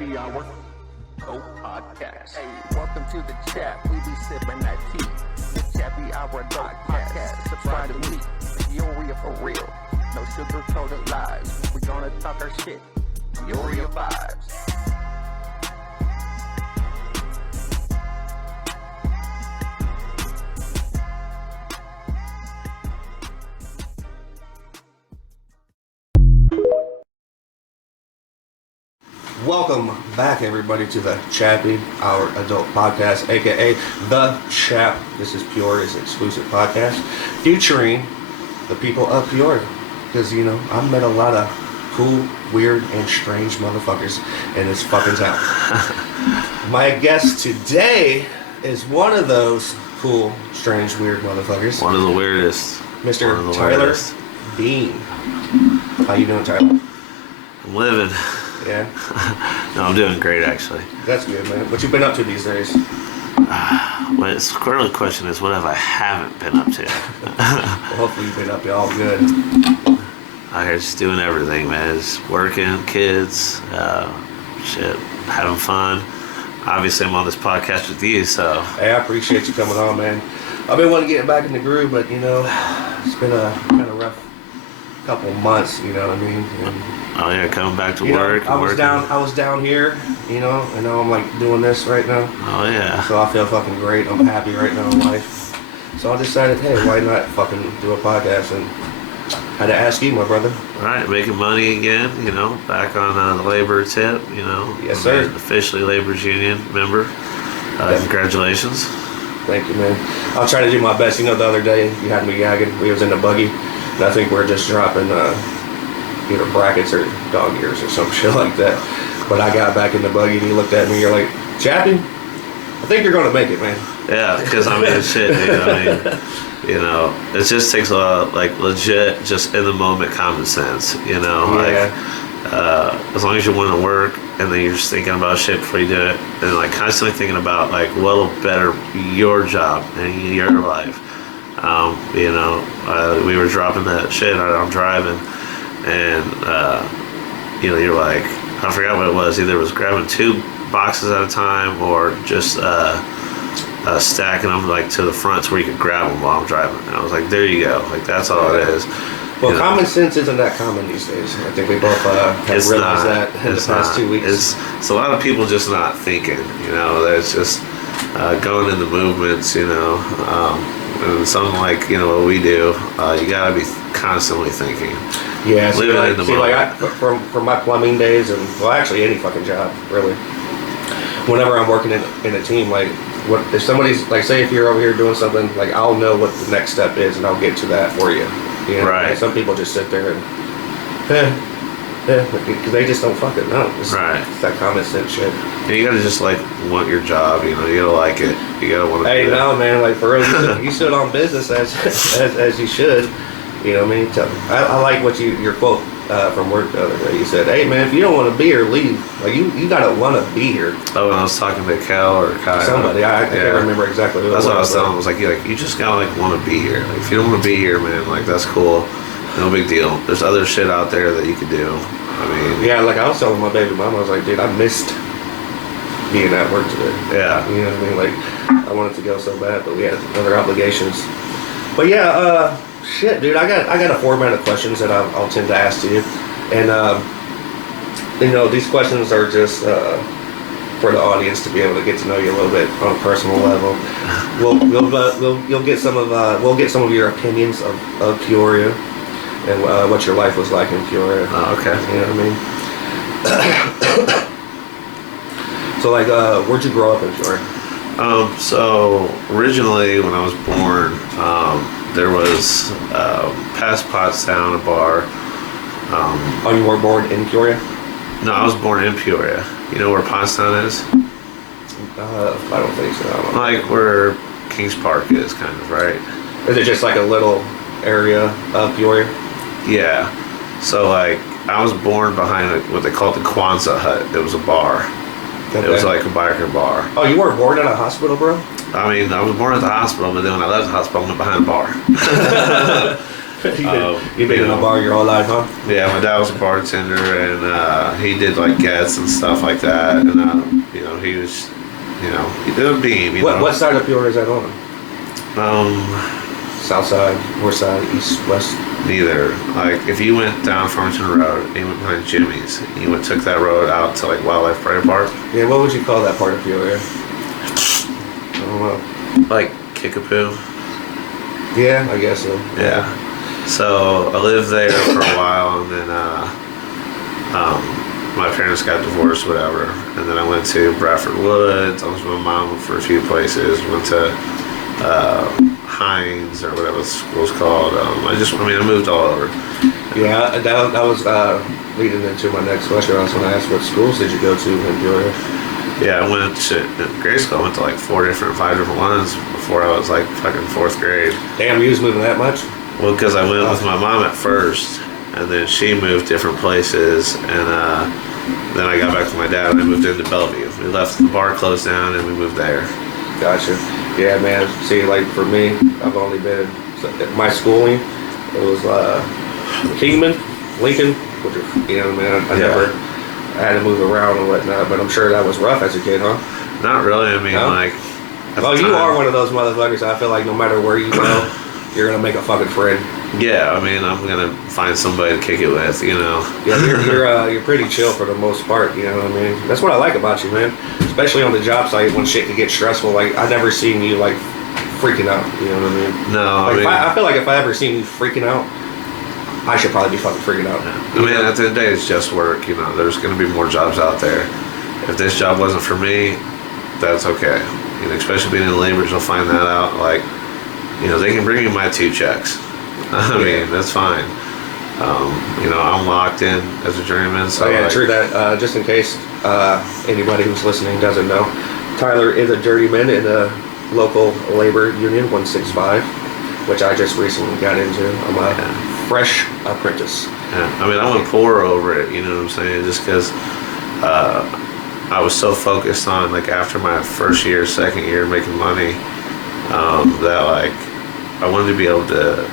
Happy Hour Podcast. Hey, welcome to the chat. We be sipping that tea. The Happy Hour Podcast. Subscribe to me. Peoria for real. No sugar-coated lies. We gonna talk our shit. Peoria vibes. Welcome back, everybody, to the C.H.A.P, our adult podcast, aka the C.H.A.P. This is Peoria's exclusive podcast featuring the people of Peoria. Because, you know, I've met a lot of cool, weird, and strange motherfuckers in this fucking town. My guest today is one of those cool, strange, weird motherfuckers. One of the weirdest. Mr. Tyler Behm. How you doing, Tyler? I'm living. Yeah? No, I'm doing great, actually. That's good, man. What you been up to these days? Well, the real question is, what have I haven't been up to? Well, hopefully you've been up to all good. Out here just doing everything, man. Just working, kids, having fun. Obviously, I'm on this podcast with you, so... Hey, I appreciate you coming on, man. I've been wanting to get back in the groove, but, you know, it's been a kind of rough couple months, you know what I mean? And, oh, yeah, coming back to you work. Know, I was down here, you know, and now I'm, like, doing this right now. Oh, yeah. So I feel fucking great. I'm happy right now in life. So I decided, hey, why not fucking do a podcast? And had to ask you, my brother. All right, making money again, you know, back on the labor tip, you know. Yes, sir. Officially Labor's Union member. Congratulations. Thank you, man. I'll try to do my best. You know, the other day you had me gagging. We was in the buggy, and I think we're just dropping either brackets or dog ears or some shit like that. But I got back in the buggy, and you looked at me. You're like, "Chappy, I think you're gonna make it, man." Yeah, because I mean, shit, dude. I mean, you know, it just takes a lot of, like, legit, just in the moment common sense, you know? Yeah. Like, as long as you want to work and then you're just thinking about shit before you do it, and, like, constantly thinking about, like, what'll better your job and your life. You know, we were dropping that shit I'm driving, and, you know, you're like, I forgot what it was. Either it was grabbing 2 boxes at a time or just, stacking them like to the front so where you could grab them while I'm driving. And I was like, there you go. Like, that's all it is. Well, common sense isn't that common these days. I think we both have realized that in the past 2 weeks. It's a lot of people just not thinking, you know. It's just going in the movements, you know. And something like, you know, what we do, you gotta be constantly thinking. Yeah, living in the moment. From my plumbing days, and well, actually any fucking job, really. Whenever I'm working in a team, like, what if somebody's like, say if you're over here doing something, like, I'll know what the next step is and I'll get to that for you. You know? Right. Like, some people just sit there and because they just don't fucking know. It's that common sense shit. And you gotta just, like, want your job, you know. You gotta like it. You gotta want to. Hey, no, man, like, for real, you stood on business as you should. You know what I mean? I like what your quote from work the other day. You said, "Hey, man, if you don't want to be here, leave. Like, you gotta want to be here." Oh, when I was talking to Cal or Kyle. Somebody, I can't remember exactly who. That's what I was telling him. I was like, you just gotta, like, want to be here. Like, if you don't want to be here, man, like, that's cool. No big deal. There's other shit out there that you could do. I mean, yeah, like I was telling my baby mama, I was like, dude, I missed being at work today. Yeah. You know what I mean? Like, I wanted to go so bad, but we had other obligations. But yeah, shit, dude, I got a format of questions that I'll tend to ask to you, and you know, these questions are just for the audience to be able to get to know you a little bit on a personal level. We'll get some of your opinions of Peoria and what your life was like in Peoria. Oh, okay. You know what I mean? So, like, where'd you grow up in Peoria? So originally when I was born, there was past Pottstown, a bar. Oh, you weren't born in Peoria? No, I was born in Peoria. You know where Pottstown is? I don't think so. I don't know. Like where Kings Park is, kind of, right? Is it just like a little area of Peoria? Yeah. So, like, I was born behind what they called the Kwanzaa Hut. It was a bar. Okay. It was like a biker bar. Oh, you weren't born in a hospital, bro? I mean, I was born at the hospital, but then when I left the hospital, I went behind a bar. You've been in a bar your whole life, huh? Yeah, my dad was a bartender, and he did like gets and stuff like that. And you know, he was, you know, he did a Behm. You know, What side of Peoria is that on? South side, north side, east, west? neither. Like if you went down Farmington Road, and you went behind Jimmy's, you would took that road out to like Wildlife Prairie Park. Yeah, what would you call that part of Peoria? I don't know. Like Kickapoo. Yeah, I guess so. Yeah. So I lived there for a while, and then my parents got divorced, whatever. And then I went to Bradford Woods. I was with my mom for a few places. Went to Hines or whatever the school's called. I moved all over. Yeah, that was leading into my next question. I was going to ask, what schools did you go to in Peoria? Yeah, I went to grade school. I went to like 5 different ones before I was like fucking 4th grade. Damn, you was moving that much? Well, because I went with my mom at first, and then she moved different places, and then I got back with my dad and I moved into Bellevue. We left the bar closed down and we moved there. Gotcha. Yeah, man. See, like for me, I've only been my schooling. It was Kingman, Lincoln, which are, you know, man. I had to move around and whatnot, but I'm sure that was rough as a kid, huh? Not really. I mean, No? like. Well, you are one of those motherfuckers. I feel like no matter where you go, you're gonna make a fucking friend. Yeah, I mean, I'm gonna find somebody to kick it with, you know. Yeah, you're pretty chill for the most part. You know what I mean? That's what I like about you, man. Especially on the job site when shit can get stressful. Like I never seen you like freaking out. You know what I mean? No, Like, I mean, I feel like if I ever seen you freaking out, I should probably be fucking freaking out. I mean, at the end of the day, it's just work. You know, there's gonna be more jobs out there. If this job wasn't for me, that's okay. You know, especially being in labor, you'll find that out. Like, you know, they can bring me my 2 checks. I mean, that's fine. You know, I'm locked in as a journeyman. So Oh yeah, like, true that. Just in case anybody who's listening doesn't know, Tyler is a journeyman in a local labor union, 165, which I just recently got into. I'm a fresh apprentice. yeah. I mean, I went poor over it. You know what I'm saying? Just because I was so focused on like after my first year, second year making money, that like I wanted to be able to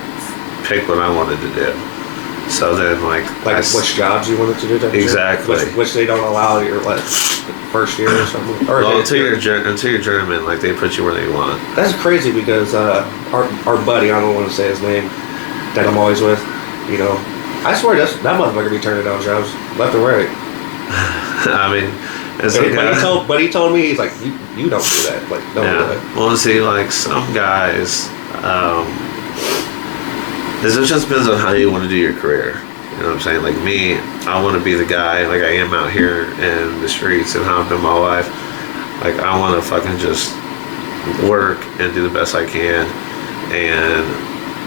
pick what I wanted to do. So then like Which jobs you wanted to do? Type of shit? Exactly. Which they don't allow your first year or something. Or well, until you're journeyman, like they put you where they want. That's crazy because our buddy, I don't want to say his name, that I'm always with, you know, I swear that motherfucker be turning down jobs left and right. I mean, it's But he told me, he's like, you don't do that. Like, don't do that. Well, see, like some guys, it just depends on how you want to do your career. You know what I'm saying? Like me, I want to be the guy like I am out here in the streets and how I've been my life. Like I want to fucking just work and do the best I can, and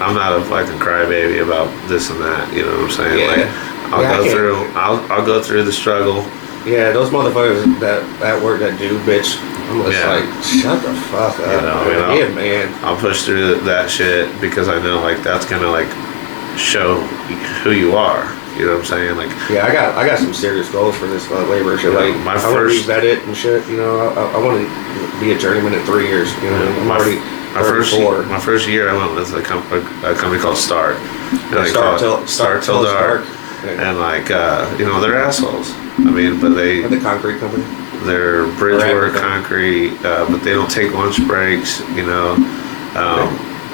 I'm not a fucking crybaby about this and that. You know what I'm saying? Yeah. Like I'll go through the struggle. Yeah, those motherfuckers that work that do, bitch. I'm just like, shut the fuck up. You know, I mean, man. I'll push through that shit because I know like that's gonna like show who you are. You know what I'm saying? Like, yeah, I got some serious goals for this labor shit. Like, my I want to first- be vetted and shit. You know, I want to be a journeyman in 3 years. You know, I'm already my 34. first year I went with a company called Start. And they Start call it Start Till Dark. Yeah. And like you know, they're assholes. I mean, but The concrete company. they're bridge Or work, everything. concrete, but they don't take lunch breaks. You know,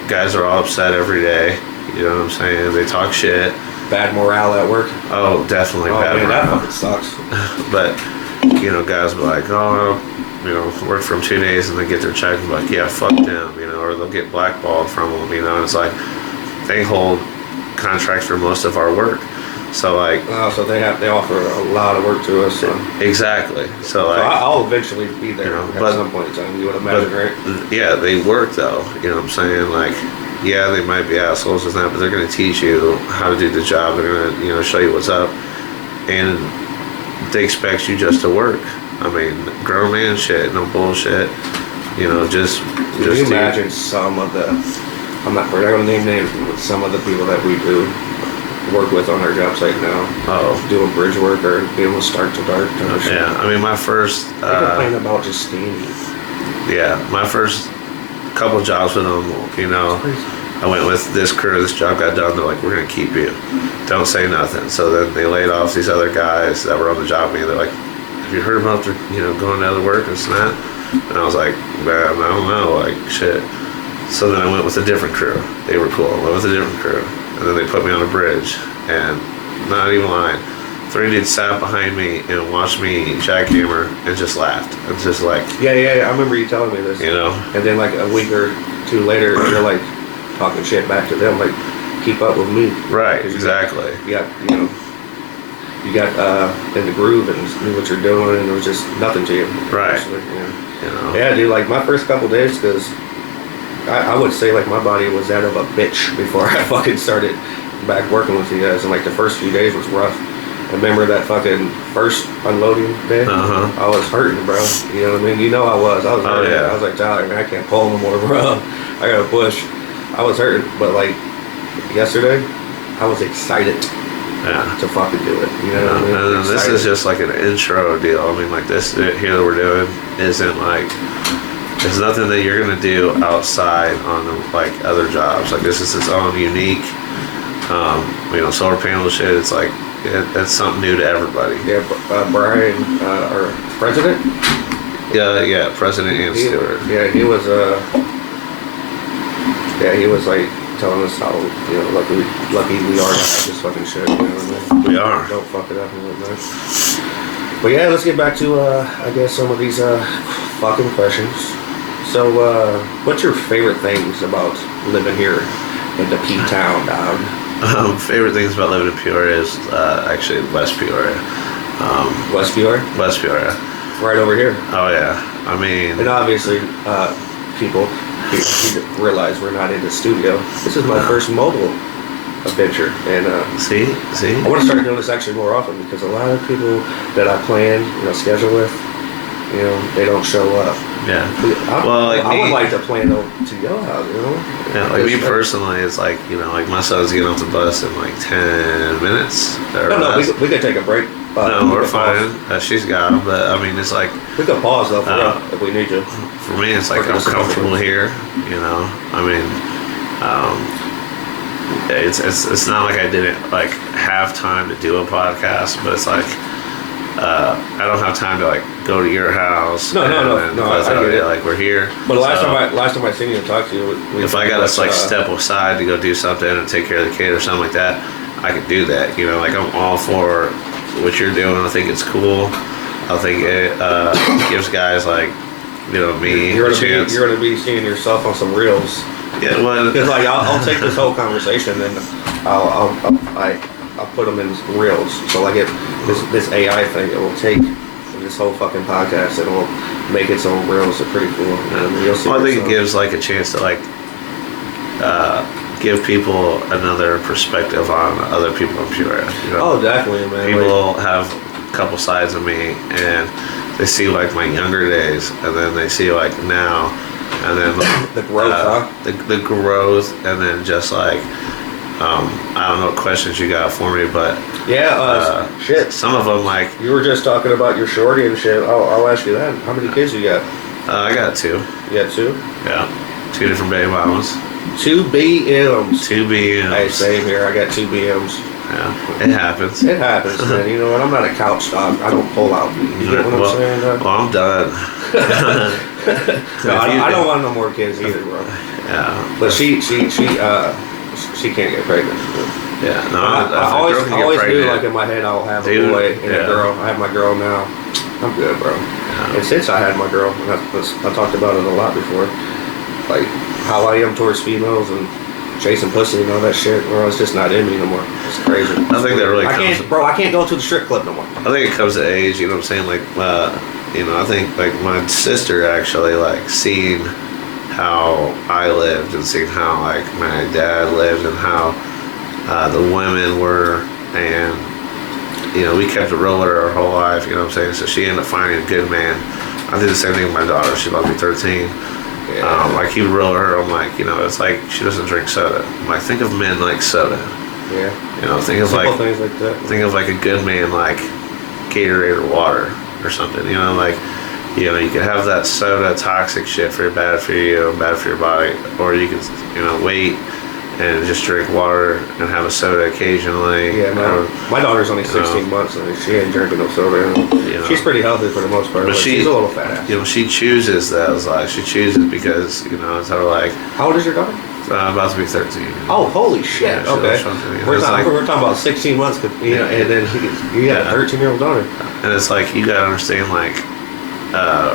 guys are all upset every day. You know what I'm saying? They talk shit. Bad morale at work. Oh, definitely Oh bad man, that morale. fucking sucks. But you know, guys be like, oh, you know, work for them 2 days and they get their check and be like, yeah, fuck them, you know, or they'll get blackballed from them, you know. And it's like they hold contracts for most of our work, so like. Oh, so they offer a lot of work to us. So. Exactly. So like. I'll eventually be there You know, at but- some point in time. You would imagine, right? Yeah, they work though. You know what I'm saying? Like, yeah, they might be assholes and that, but they're gonna teach you how to do the job. They're gonna, you know, show you what's up, and they expect you just to work. I mean, grown man shit, no bullshit. You know, just. Can you imagine some of the? We're not gonna name names, but some of the people that we do work with on our job site now. Oh. Doing bridge work or being with Start to Dark. Kind of shit. Yeah, I mean, my first. They complain about just standing. Yeah, my first couple jobs with them, you know, I went with this crew, this job got done, they're like, we're going to keep you. Don't say nothing. So then they laid off these other guys that were on the job with me. They're like, have you heard about the, going to other work and this and that? And I was like, man, I don't know, like, shit. So then I went with a different crew. They were cool. I went with a different crew. And then they put me on a bridge. And not even lying, 3 dudes sat behind me and watched me jackhammer and just laughed. And just like... Yeah, I remember you telling me this. And then like a week or two later, you're like talking shit back to them, like, keep up with me. Right, exactly. You got in the groove and knew what you're doing, and there was just nothing to you. Right. Yeah, dude, like my first couple days, because I would say like my body was that of a bitch before I fucking started back working with you guys, and like the first few days was rough. I remember that fucking first unloading day. I was hurting, bro. You know what I mean? I was hurting. Oh, yeah. I was like, Tyler, man, I can't pull no more, bro. I gotta push. I was hurting, but like yesterday, I was excited to fucking do it. You know what I mean? And this is just like an intro deal. I mean, like this here that we're doing isn't like, there's nothing that you're gonna do outside on like other jobs. Like this is its own unique, solar panel shit. It's like it's something new to everybody. Yeah, Brian, our president. Yeah, president and steward. Yeah, he was like telling us how lucky we are to have this fucking shit. You know what I mean? We are. Don't fuck it up and whatnot. But yeah, let's get back to I guess some of these fucking questions. So, what's your favorite things about living here in the P-Town, dog? Favorite things about living in Peoria is actually West Peoria. West Peoria? West Peoria. Right over here. Oh yeah. I mean. And obviously, people realize we're not in the studio. This is my first mobile adventure, and see, I want to start doing this actually more often, because a lot of people that I plan, schedule with, they don't show up. Yeah. I would like to plan to go out, Yeah, like me personally, it's like, like my son's getting off the bus in like 10 minutes. No, we could take a break. No, we're fine. She's got them, but I mean, it's like... We could pause though if we need to. For me, it's like I'm comfortable here, I mean, it's not like I didn't like have time to do a podcast, but it's like I don't have time to like go to your house. No. I get it. Like we're here. But last time I seen you and talked to you, if I got to like step aside to go do something and take care of the kid or something like that, I could do that. Like I'm all for what you're doing. I think it's cool. I think it gives guys like me you're gonna be seeing yourself on some reels. Yeah, well, because like I'll take this whole conversation and I'll put them in reels. So like this AI thing, it will take this whole fucking podcast and it will make its own reels. They're pretty cool. You'll see. Well, I think it gives like a chance to like give people another perspective on other people in Peoria. Oh, definitely, man. People have a couple sides of me, and they see like my younger days, and then they see like now, and then the growth, the growth, and then just like I don't know what questions you got for me, but shit. Some of them like you were just talking about your shorty and shit. I'll ask you that. How many kids you got? I got 2. You got 2? Yeah, 2 different baby mamas. 2 BMs. 2 BMs. Hey, same here. I got 2 BMs. Yeah, it happens. It happens, man. You know what? I'm not a couch dog. I don't pull out. You get what I'm saying? Well, I'm done. No, I don't want no more kids either, bro. Yeah. But she can't get pregnant. Yeah. No, I always knew, like in my head, I'll have a boy and a girl. I have my girl now. I'm good, bro. Yeah. And since I had my girl, and I talked about it a lot before, like how I am towards females and chasing pussy and all that shit, bro, it's just not in me no more. It's crazy. I think that really I can't go to the strip club no more. I think it comes to age, you know what I'm saying? Like, I think like my sister actually like seeing how I lived and seeing how like my dad lived and how the women were, and we kept it real with her our whole life, you know what I'm saying? So she ended up finding a good man. I did the same thing with my daughter. She's about to be 13. Yeah. I keep it real with her. I'm like, it's like she doesn't drink soda. I'm like, think of men like soda. Yeah. Think of simple like things like that. Think of like a good man like Gatorade or water or something. You could have that soda toxic shit bad for you, bad for your body, or you can wait and just drink water and have a soda occasionally. Yeah, my daughter's only 16 months and she ain't drinking no soda. She's pretty healthy for the most part, but she's a little fat ass. She chooses that. Like she chooses because it's her like. How old is your daughter? About to be 13. Oh, holy shit! Yeah, okay, we're talking about 16 months, and then you got a 13-year-old daughter. And it's like you gotta understand, like.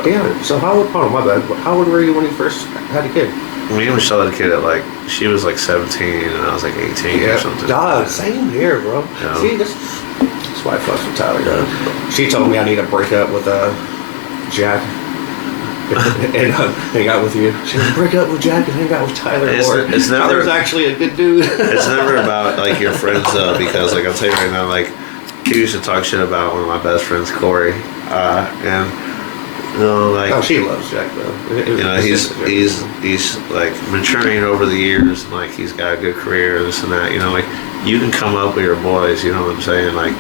Damn. So how old? Oh my bad. How old were you when you first had a kid? Me and Michelle had a kid at like she was like 17 and I was like 18 or something. Dog, same here, bro. Yeah. See, that's why I fucked with Tyler. She told me I need to break up with Jack and hang out with you. She was break up with Jack and hang out with Tyler. It's never. Tyler's actually a good dude. It's never about like your friends though, because like I'll tell you right now, like he used to talk shit about one of my best friends, Corey, and. Like she loves Jack though. He's like maturing over the years. Like he's got a good career, this and that. Like you can come up with your boys. You know what I'm saying? Like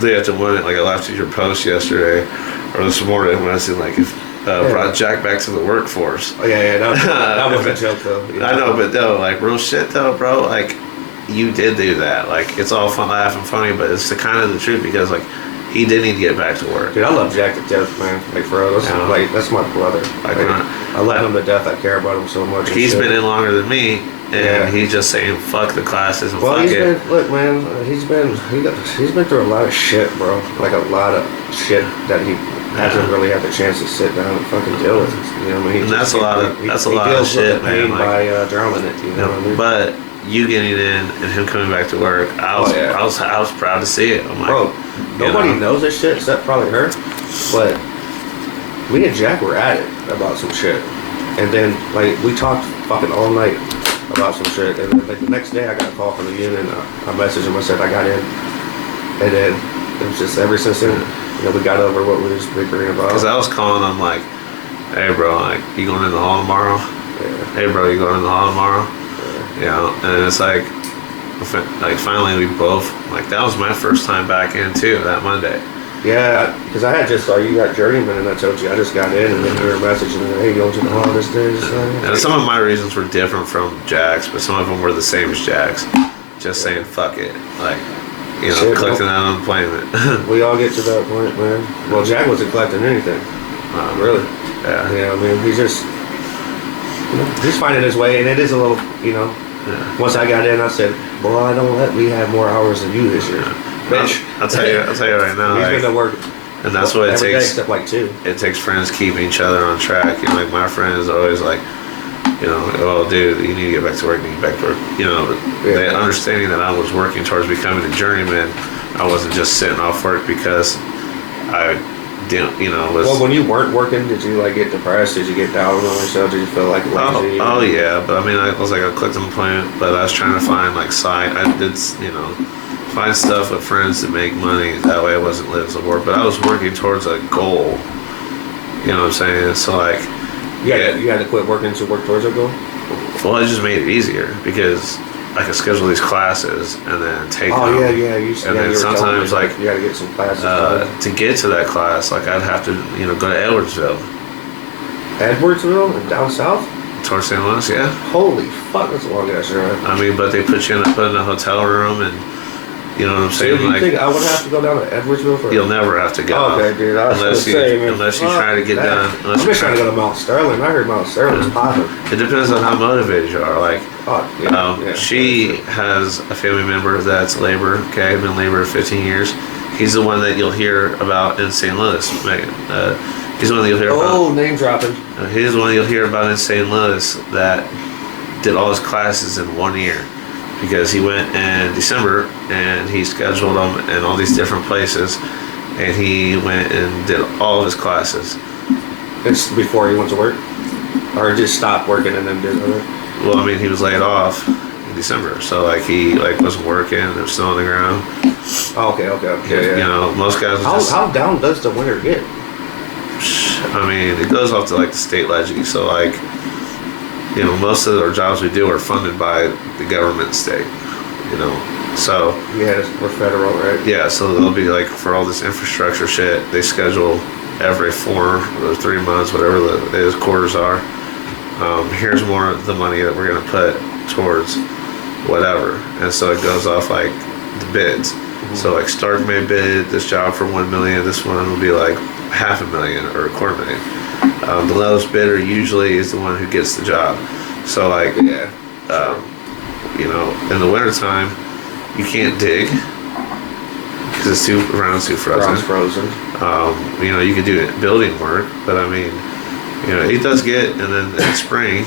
they have to win it. Like I laughed at your post yesterday or this morning when I said like if brought Jack back to the workforce. Oh yeah, that was a joke though. I know, but no, like real shit though, bro. Like you did do that. Like it's all fun, laughing, funny, but it's the kind of the truth because like. He did need to get back to work. Dude, I love Jack to death, man. Like for real, that's my brother. Like, I love him to death. I care about him so much. He's been in longer than me, and he's just saying fuck the classes and fuck it. Look, man, he's been through a lot of shit, bro. Like a lot of shit that he hasn't really had the chance to sit down and fucking deal with. You know what I mean? And that's a lot of shit, man. By drowning it. You know what I mean? But you getting in and him coming back to work, I was proud to see it. I'm like, bro, nobody knows this shit except probably her. But me and Jack were at it about some shit, and then like we talked fucking all night about some shit, and then like the next day I got a call from the union. I messaged him. I said I got in, and then it was just ever since then, we got over what we was bickering about. Because I was calling him like, hey bro, like you going in the hall tomorrow? Yeah. Hey bro, you going in the hall tomorrow? And it's like finally we both like that was my first time back in too that Monday. Yeah, because I had just saw you got journeyman and I told you I just got in and then you were messaging me, hey, you going to the hall this day? And some of my reasons were different from Jack's, but some of them were the same as Jack's. Just saying fuck it, like collecting that unemployment. We all get to that point, man. Well, Jack wasn't collecting anything, really. Yeah. I mean he's just he's finding his way, and it is a little Once I got in, I said, "Boy, I don't let me have more hours than you this year, bitch." I'll tell you right now. He's been to work, and that's what it takes. Except like 2. It takes friends keeping each other on track. Like my friends are always like, oh, dude, you need to get back to work. You need to get back to work. The understanding that I was working towards becoming a journeyman, I wasn't just sitting off work because I didn't, was. Well, when you weren't working, did you like get depressed? Did you get down on yourself? Did you feel like lazy? Oh yeah, but I mean, I was like a clicked employment, but I was trying to find like side. I did, find stuff with friends to make money. That way, I wasn't living so bored. But I was working towards a goal. You know what I'm saying? So like, you had to quit working to work towards a goal. Well, it just made it easier because I could schedule these classes and then take them. Oh yeah. And then sometimes like you got to get some classes. To get to that class, like I'd have to go to Edwardsville. Edwardsville and down south. Towards St. Louis, yeah. Holy fuck, that's a long ass drive. I mean, but they put you in a hotel room and. You know what I'm saying? So you think I would have to go down to Edwardsville for? You'll never have to go. Oh, okay, dude. Unless you try to get done. I'm just trying to go to Mount Sterling. I heard Mount Sterling is popping. It depends on how motivated you are. Like, she has a family member that's labor. Okay, been labor 15 years. He's the one that you'll hear about in St. Louis. He's the one that you'll hear about. Oh, name dropping. He's the one you'll hear about in St. Louis that did all his classes in 1 year. Because he went in December and he scheduled them in all these different places, and he went and did all of his classes. It's before he went to work, or just stopped working and then did other. Well, I mean, he was laid off in December, so like he wasn't working. It was still on the ground. Okay. Yeah. Most guys. How down does the winter get? I mean, it goes off to like the state levy. So like. Most of our jobs we do are funded by the government and state, so. Yeah, we're federal, right? Yeah, so they'll be like, for all this infrastructure shit, they schedule every 4 or 3 months, whatever the quarters are. Here's more of the money that we're going to put towards whatever, and so it goes off like the bids. So like Stark may bid this job for 1 million. This one will be like $500,000 or $250,000. The lowest bidder usually is the one who gets the job. So like, Yeah. you know, in the wintertime, you can't dig because it's ground's too Ground's frozen. frozen. You know, you could do building work, but I mean, you know, it does get, and then in spring,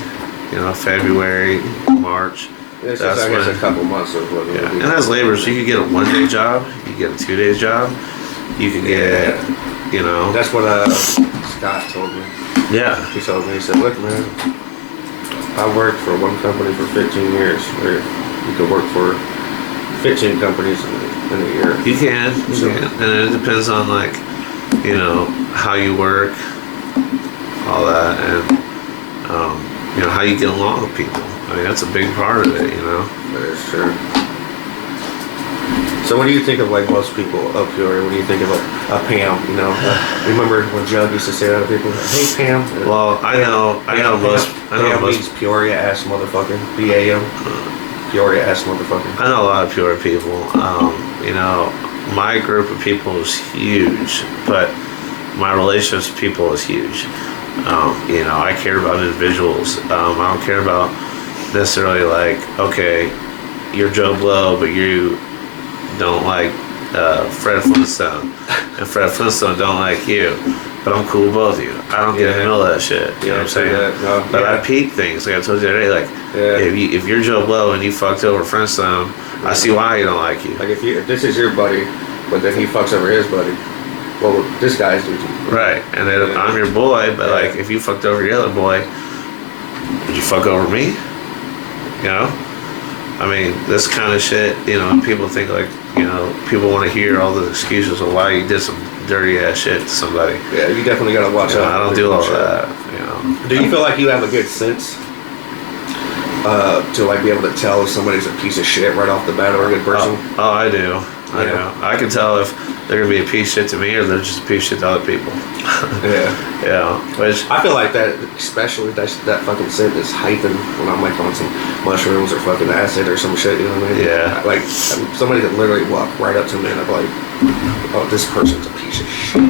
you know, February, March. It's That's just, I guess, when- a couple months of what Yeah, and as laborers, you could get a 1-day job, you could get a 2-day job, you could get, you know. That's what Scott told me. Yeah. He told me, he said, look, man, I worked for one company for 15 years. Where you could work for 15 companies in a year. You can, and it depends on like, you know, how you work, all that, and you know how you get along with people. I mean, that's a big part of it, you know. That is true. So what do you think of like most people up here? What do you think of a Pam? You know, remember when Jug used to say that to people? Hey Pam. Well, I know most means Peoria ass motherfucker. BAM. Peoria ass motherfucker. I know a lot of Peoria people. You know, my group of people is huge, but my relationships with people is huge. You know, I care about individuals. I don't care about necessarily like, okay, you're Joe Blow, but you don't like Fred Flintstone, and Fred Flintstone don't like you. But I'm cool with both of you. I don't get in the middle of that shit. You know what I'm saying? No, but I peep things. Like I told you the other day, like if you're Joe Blow and you fucked over Flintstone, I see why he don't like you. Like if this is your buddy, but then he fucks over his buddy. Well, this guy's dude. Right, and then I'm your boy, but like if you fucked over your other boy, did you fuck over me? You know? I mean, this kind of shit, you know, people think like, you know, people want to hear all the excuses of why you did some dirty ass shit to somebody. Yeah, you definitely gotta watch out. I don't do all that, you know. Do you feel like you have a good sense to like be able to tell if somebody's a piece of shit right off the bat or a good person? Oh, I do. I Yeah. know. I can tell if they're gonna be a piece of shit to me or they're just a piece of shit to other people. Yeah. Yeah. Which I feel like that, especially that fucking scent is heightened when I'm like on some mushrooms or fucking acid or some shit, you know what I mean? Yeah. Like somebody could literally walk right up to me and I'm like, oh, this person's a piece of shit.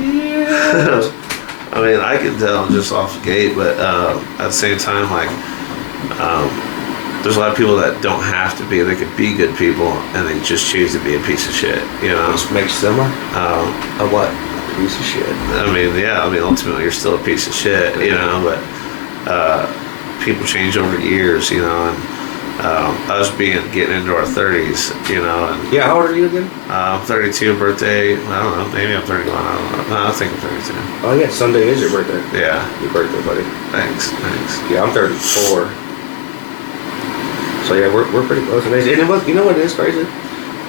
I mean, I can tell just off the gate, but at the same time, like, there's a lot of people that don't have to be. They could be good people, and they just choose to be a piece of shit. You know, Which makes them a what? A piece of shit. I mean, yeah. I mean, ultimately, you're still a piece of shit. You know, but people change over the years. You know, and us getting into our 30s. You know, and Yeah, how old are you again? I'm 32 birthday. I don't know. Maybe I'm 31. I don't know. No, I think I'm 32. Oh yeah, Sunday is your birthday. Yeah. Your birthday, buddy. Thanks. Yeah, I'm 34. So yeah, we're pretty close in age. And it was, you know what is crazy?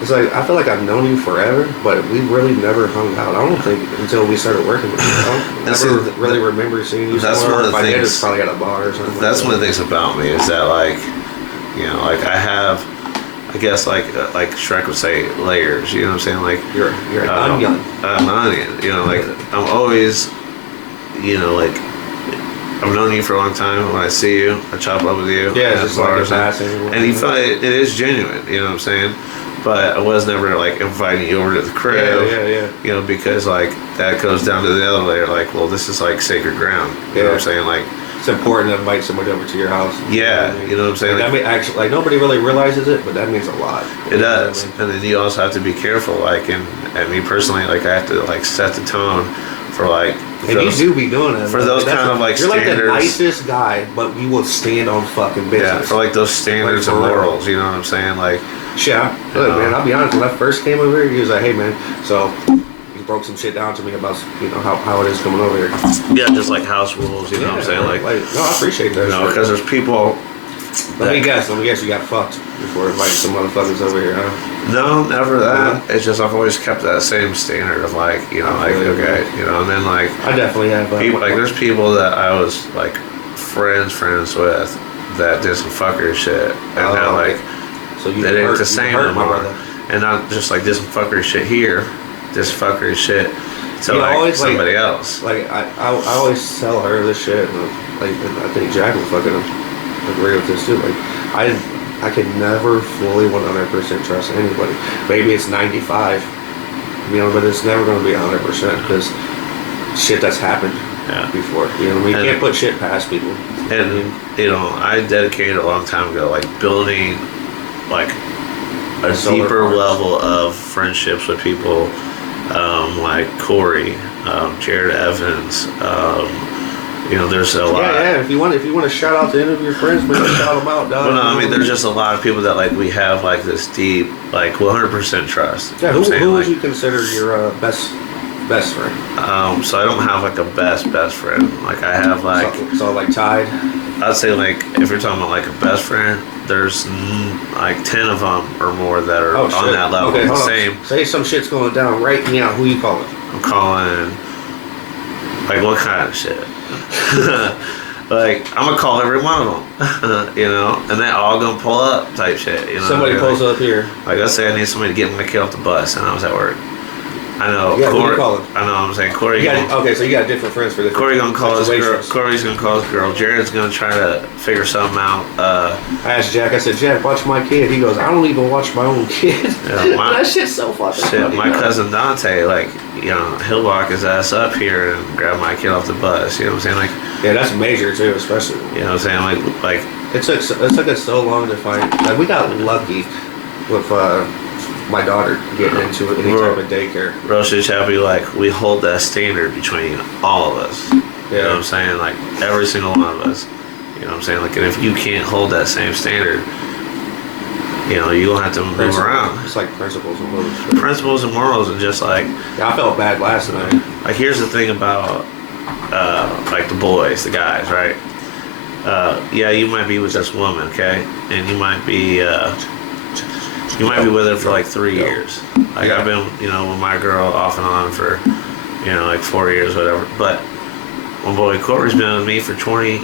It's like I feel like I've known you forever, but we really never hung out. I don't think until we started working with you. I never really remember seeing you That's somewhere. one of the If I did, things- it's probably at a bar or something. That's like one of the things about me is that like, you know, like I have, I guess like Shrek would say layers. You know what I'm saying? Like You're an onion. I'm an onion. You know, like I'm always, you know, like I've known you for a long time. When I see you, I chop up with you. Yeah, it's at just like a bars passing. and you feel it is genuine. You know what I'm saying? But I was never like inviting you over to the crib. Yeah. You know, because like that goes down to the other layer. Like, well, this is like sacred ground. You know what I'm saying? Like, it's important to invite somebody over to your house. yeah, you know what I'm saying? Like, Like, that mean, actually, like nobody really realizes it, but that means a lot. it does. And then you also have to be careful. Like, and me personally, like I have to like set the tone for like. And those, you do be doing it. for those kind of, like, you're like the standards. nicest guy, but you will stand on fucking business. yeah, for like those standards Like, and for real. morals. You know what I'm saying? Like, Shit, look, man, I'll be honest. When I first came over here, he was like, "Hey, man," so he broke some shit down to me about how it is coming over here. yeah, just like house rules. You know what I'm saying? Like, no, I appreciate that. you know, shit. because there's people. Let me guess, you got fucked before inviting some motherfuckers over here, huh? No, never that. It's just I've always kept that same standard of like, you know, like okay, you know, and then like I definitely have. people, like there's people that I was like friends with that did some fucker shit, and now like so you they ain't hurt, the same you hurt my anymore, brother. and not just like did some fucker shit here, this fucker shit to You like always, like- somebody else. Like I always tell her this shit, and like and I think Jack will fucking agree with this too. Like I can never fully 100% trust anybody. Maybe it's 95, but it's never going to be 100% because shit that's happened before. You can't put shit past people. And I dedicated a long time ago, like building, like a deeper level of friendships with people, like Corey, Jared Evans. There's a lot. Yeah. If you want to shout out to any of your friends, maybe shout them out, dog. Well, no, I mean, there's just a lot of people that like we have like this deep, like 100% trust. Yeah. Who would you consider your best friend? So I don't have like a best friend. Like I have like so like tied. I'd say like if you're talking about like a best friend, there's like 10 of them or more that are on that level. Okay, hold Same. on. Say some shit's going down right now. Who you calling? I'm calling. Like what kind of shit? Like I'm gonna call every one of them, and they all gonna pull up type shit. Somebody pulls up here. Like let's say I need somebody to get my kid off the bus, and I was at work. I know. Yeah, Corey, who you calling? I know. I'm saying Corey. So you got different friends for this. Corey gonna call his girl. Corey's gonna call his girl. Jared's gonna try to figure something out. I asked Jack. I said, Jack, watch my kid. He goes, I don't even watch my own kid. Yeah, that shit's so fucking funny. My cousin Dante, like, he'll walk his ass up here and grab my kid off the bus. You know what I'm saying? Like, yeah, that's major too, especially. You know what I'm saying? Like it took us so long to find. Like, we got lucky with my daughter getting into any type of daycare. C.H.A.P, like, we hold that standard between all of us. Yeah. You know what I'm saying? Like, every single one of us. You know what I'm saying? Like, and if you can't hold that same standard, you're going to have to move around. It's like principles and morals. Principles and morals, and just like... Yeah, I felt bad last night. Like, here's the thing about, like, the boys, the guys, right? Yeah, you might be with this woman, okay? And you might be with her for like 3 years. Like I've been, with my girl off and on for, like 4 years, whatever. But my boy Corey's been with me for 20.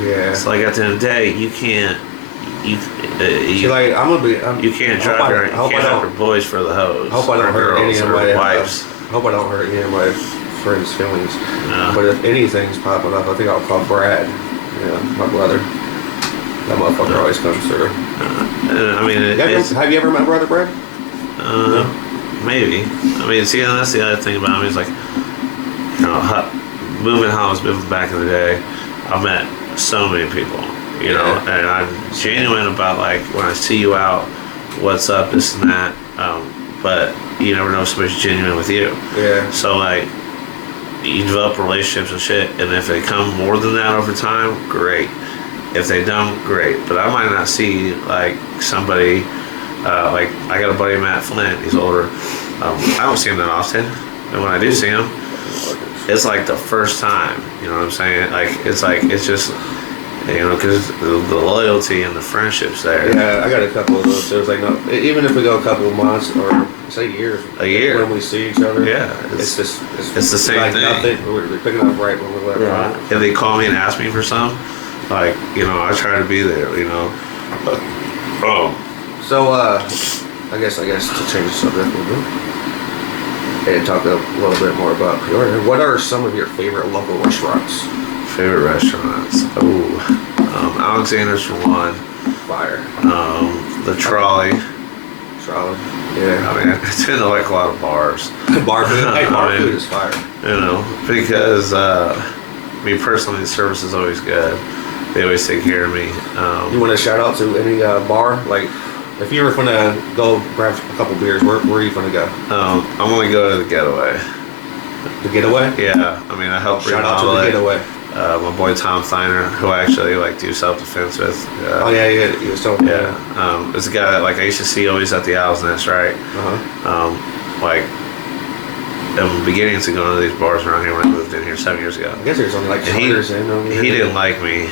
Yeah. So like at the end of the day, you can't. You can't drive her boys for the hoes. I hope I don't hurt any of my wives. I hope I don't hurt any of my friends' feelings. No. But if anything's popping up, I think I'll call Brad. Yeah, my brother. That motherfucker always comes through. I mean, have you ever met Brother Brad? No. Maybe. I mean, see, and that's the other thing about me is like, moving how I was moving back in the day, I've met so many people, and I'm genuine about like when I see you out, what's up, this and that. But you never know if somebody's genuine with you. Yeah. So like, you develop relationships and shit, and if they come more than that over time, great. If they don't, great. But I might not see like somebody like I got a buddy Matt Flint. He's older. I don't see him that often, and when I do see him, it's like the first time. You know what I'm saying? Like it's just because the loyalty and the friendships there. Yeah, I got a couple of those. So it's like even if we go a couple of months or say years, when we see each other, yeah, it's the same like thing. Nothing. We're picking up right when we left. Right. If they call me and ask me for some. Like, I try to be there, But, So, I guess to change the subject a little bit and talk a little bit more about Peoria. What are some of your favorite local restaurants? Favorite restaurants? Alexander's for one. Fire. The Trolley. Yeah. I mean, I tend to like a lot of bars. Bar food. Hey, bar food is fire. Because me personally, the service is always good. They always take care of me. You want to shout out to any bar? Like, if you were going to go grab a couple beers, where are you going to go? I'm going to go to the Getaway. The Getaway? Yeah. I mean, I helped shout out to the Getaway. My boy Tom Thiner, who I actually do self-defense with. He was telling me. Yeah. It's a guy that I used to see always at the Owl's Nest, right? In the beginnings of going to these bars around here when I moved in here 7 years ago. I guess there's only like 2 years in. He didn't like me.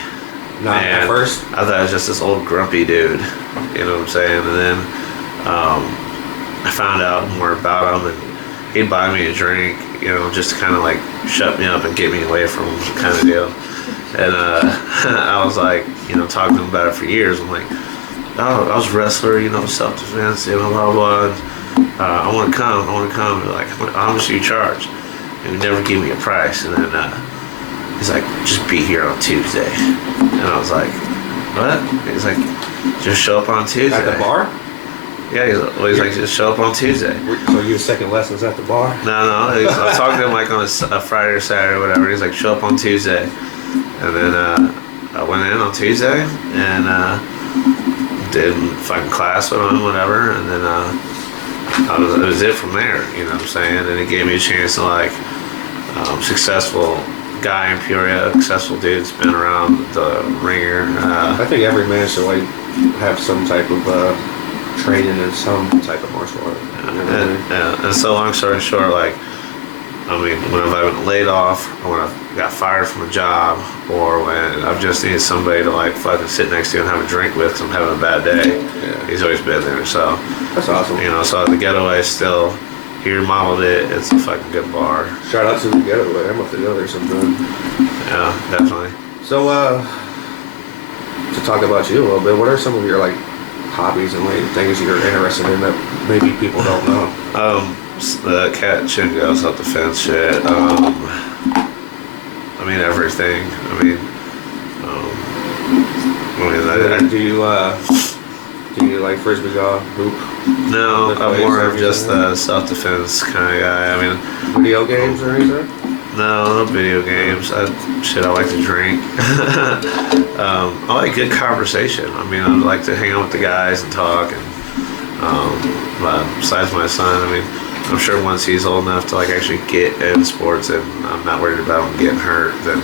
Not at first? I thought I was just this old grumpy dude. You know what I'm saying? And then I found out more about him, and he'd buy me a drink, just to kind of shut me up and get me away from him kind of deal. And I was talking to him about it for years. I'm like, oh, I was a wrestler, self-defense, blah, blah. I want to come. They're like, how much do you charge? And he never gave me a price. And then he's like, just be here on Tuesday. And I was like, what? He's like, Just show up on Tuesday. At the bar? Yeah, he's like, just show up on Tuesday. So your second lesson's at the bar? No, I was talking to him like on a Friday or Saturday or whatever. He's like, show up on Tuesday. And then I went in on Tuesday and did fucking class with him, whatever. And then it was it from there, you know what I'm saying? And it gave me a chance to like, successful guy in Peoria, successful dude's been around the ringer. I think every man should like have some type of training in some type of martial art. You know what I mean? And so long story short, like, I mean, when I've been laid off, or when I got fired from a job, or when I've just needed somebody to like fucking sit next to and have a drink with because I'm having a bad day, he's always been there. So that's awesome. You know, so the Getaway still, he remodeled it. It's a fucking good bar. Shout out to the Getaway. I'm about to go there sometime. Yeah, definitely. So, to talk about you a little bit, what are some of your like hobbies and like things you're interested in that maybe people don't know? The catch and go, self-defense shit. I mean everything. Do you like frisbee golf, hoop? No, I'm more of just the self-defense kind of guy. I mean, video games or anything? No video games. I like to drink. I like good conversation. I mean, I like to hang out with the guys and talk. And but besides my son, I mean, I'm sure once he's old enough to like actually get in sports and I'm not worried about him getting hurt, then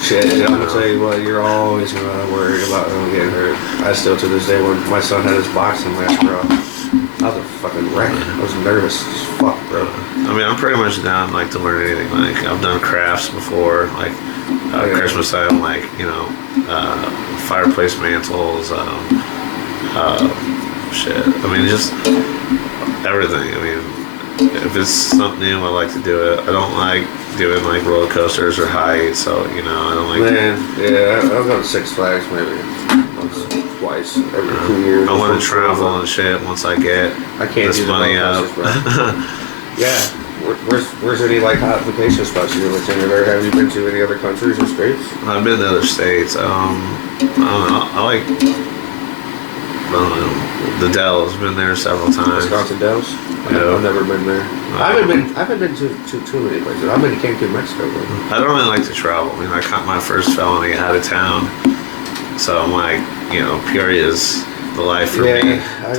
shit, I'm gonna tell you what, you're always gonna worry about him getting hurt. I still to this day, when my son had his boxing match, bro, I was a fucking wreck. I was nervous as fuck, bro. I mean, I'm pretty much down like to learn anything. Like I've done crafts before, like Christmas time, like, you know, fireplace mantles, shit. I mean, just everything. I mean, if it's something new, I like to do it. I don't like doing like roller coasters or heights, so you know, I don't like. Man, yeah, I'll go to Six Flags maybe once, twice every 2 years. I want to travel and shit once I get this money up. Yeah, where's any like hot vacation spots you ever attended, or have you been to any other countries or states? I've been to other states. I don't know. I don't know. The Dells, been there several times. Wisconsin Dells? Yeah. I've never been there. I haven't been to too many places. I've been to Cancun, Mexico. Though. I don't really like to travel. I mean, I caught my first felony out of town, so I'm like, you know, Peoria's the life for me. I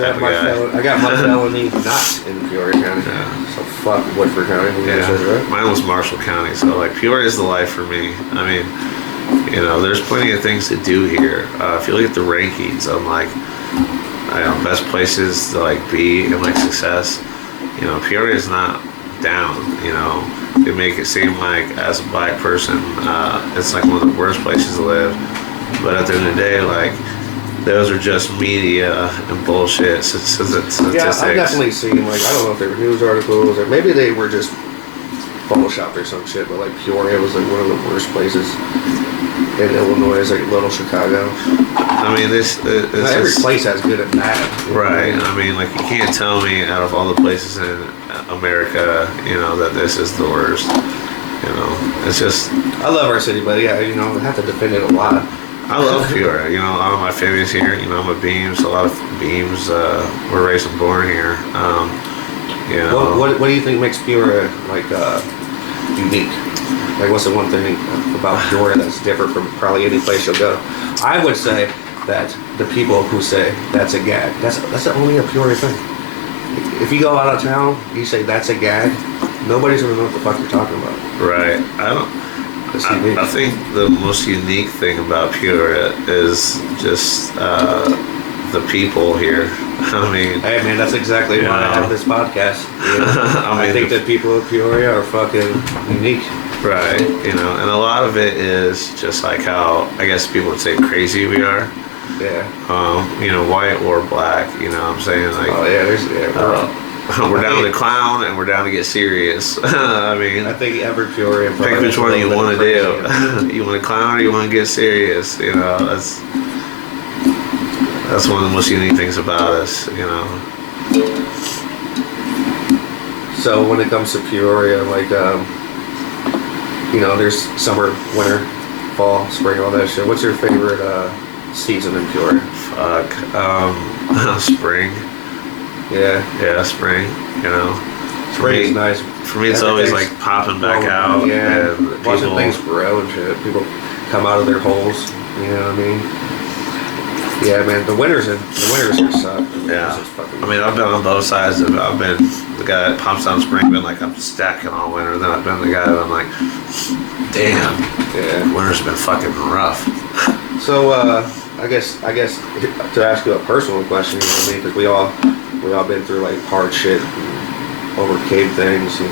got my felony not in Peoria County. Yeah. So fuck Woodford County. Yeah. Mine was Marshall County, so like Peoria's the life for me. I mean, you know, there's plenty of things to do here. If you look at the rankings, I'm like, I know, best places to like be and like success. You know, Peoria's not down. You know, they make it seem like as a black person, it's like one of the worst places to live. But at the end of the day, like, those are just media and bullshit statistics. Yeah, I've definitely seen, like, I don't know if they were news articles or maybe they were just photoshopped or some shit, but like Peoria was like one of the worst places in Illinois, like little Chicago. I mean, every place has good and bad. Right. I mean, like, you can't tell me out of all the places in America, you know, that this is the worst. You know, it's just. I love our city, but yeah, you know, I have to defend it a lot. I love Peoria. You know, a lot of my family's here. You know, I'm a Behms. A lot of Behms were raised and born here. You know. What do you think makes Peoria like unique? Like, what's the one thing about Peoria that's different from probably any place you'll go? I would say that the people who say that's a gag, that's only a Peoria thing. If you go out of town, you say that's a gag, nobody's gonna know what the fuck you're talking about. Right. I think the most unique thing about Peoria is just the people here. I mean, hey man, that's exactly why I have this podcast. You know? I think that people of Peoria are fucking unique. Right, you know, and a lot of it is just like how I guess people would say crazy we are. Yeah. You know, white or black. You know what I'm saying? Like, oh yeah, we're down to clown and we're down to get serious. I mean, I think every Peoria. Pick which one you want to do. You want to clown or you want to get serious? You know, that's one of the most unique things about us. You know. So when it comes to Peoria, like, you know, there's summer, winter, fall, spring, all that shit. What's your favorite season in Peoria? Fuck. Spring. Yeah. Spring. You know. Spring is nice. For me, it's always like popping back out. Yeah. And Watching people, things grow and shit. People come out of their holes. You know what I mean? Yeah, man. The winters here suck. Yeah. I mean, I've been on both sides of it. I've been the guy that pops out in spring, been like, I'm stacking all winter. Then I've been the guy that I'm like, damn. Yeah. Winter's been fucking rough. So, I guess to ask you a personal question, you know what I mean? Because we all been through like hard shit, and overcame things, you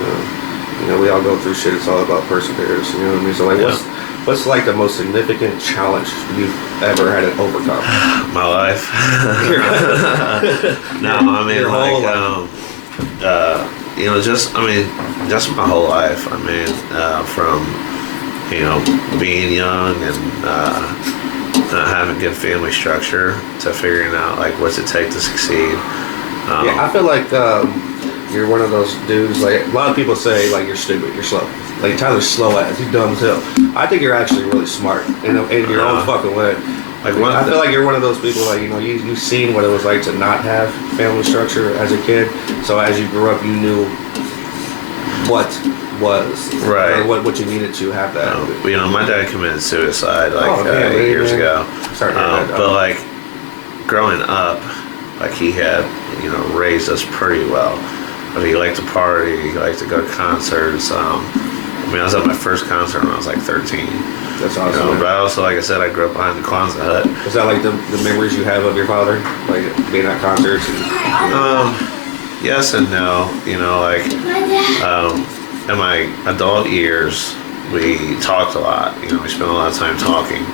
know, we all go through shit. It's all about perseverance, you know what I mean? So like, what's like the most significant challenge you've ever had to overcome? My life. No, I mean, Your like, whole you know, just my whole life. I mean, from, you know, being young and not having good family structure to figuring out like what's it take to succeed. Yeah, I feel like you're one of those dudes. Like a lot of people say, like you're stupid, you're slow. Like Tyler's slow ass, he's dumb as hell. I think you're actually really smart in your own fucking way. Like I feel like you're one of those people, like, you know, you've seen what it was like to not have family structure as a kid. So as you grew up, you knew what was right, or what you needed to have that. You know, my dad committed suicide like 8 years ago. Sorry to hear that. But like growing up, like he had, you know, raised us pretty well. But he liked to party. He liked to go to concerts. I mean, I was at my first concert when I was like 13. That's awesome. You know, but I also, like I said, I grew up behind the Kwanzaa hut. Is that like the memories you have of your father, like being at concerts? And, you know? Yes and no. You know, like in my adult years, we talked a lot. You know, we spent a lot of time talking.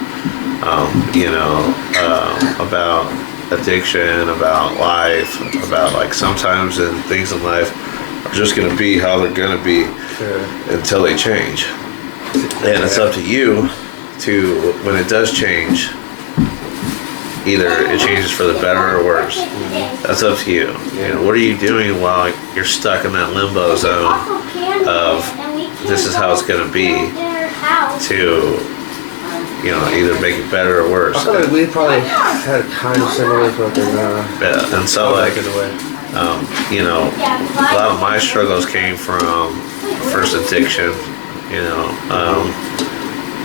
You know, about addiction, about life, about like sometimes things in life are just gonna be how they're gonna be until they change. And it's up to you to, when it does change, either it changes for the better or worse. That's up to you. You know, what are you doing while you're stuck in that limbo zone of this is how it's gonna be, to, you know, either make it better or worse. I feel like we probably had kind of similar fucking yeah, and so like, in a way. you know, a lot of my struggles came from first addiction, you know,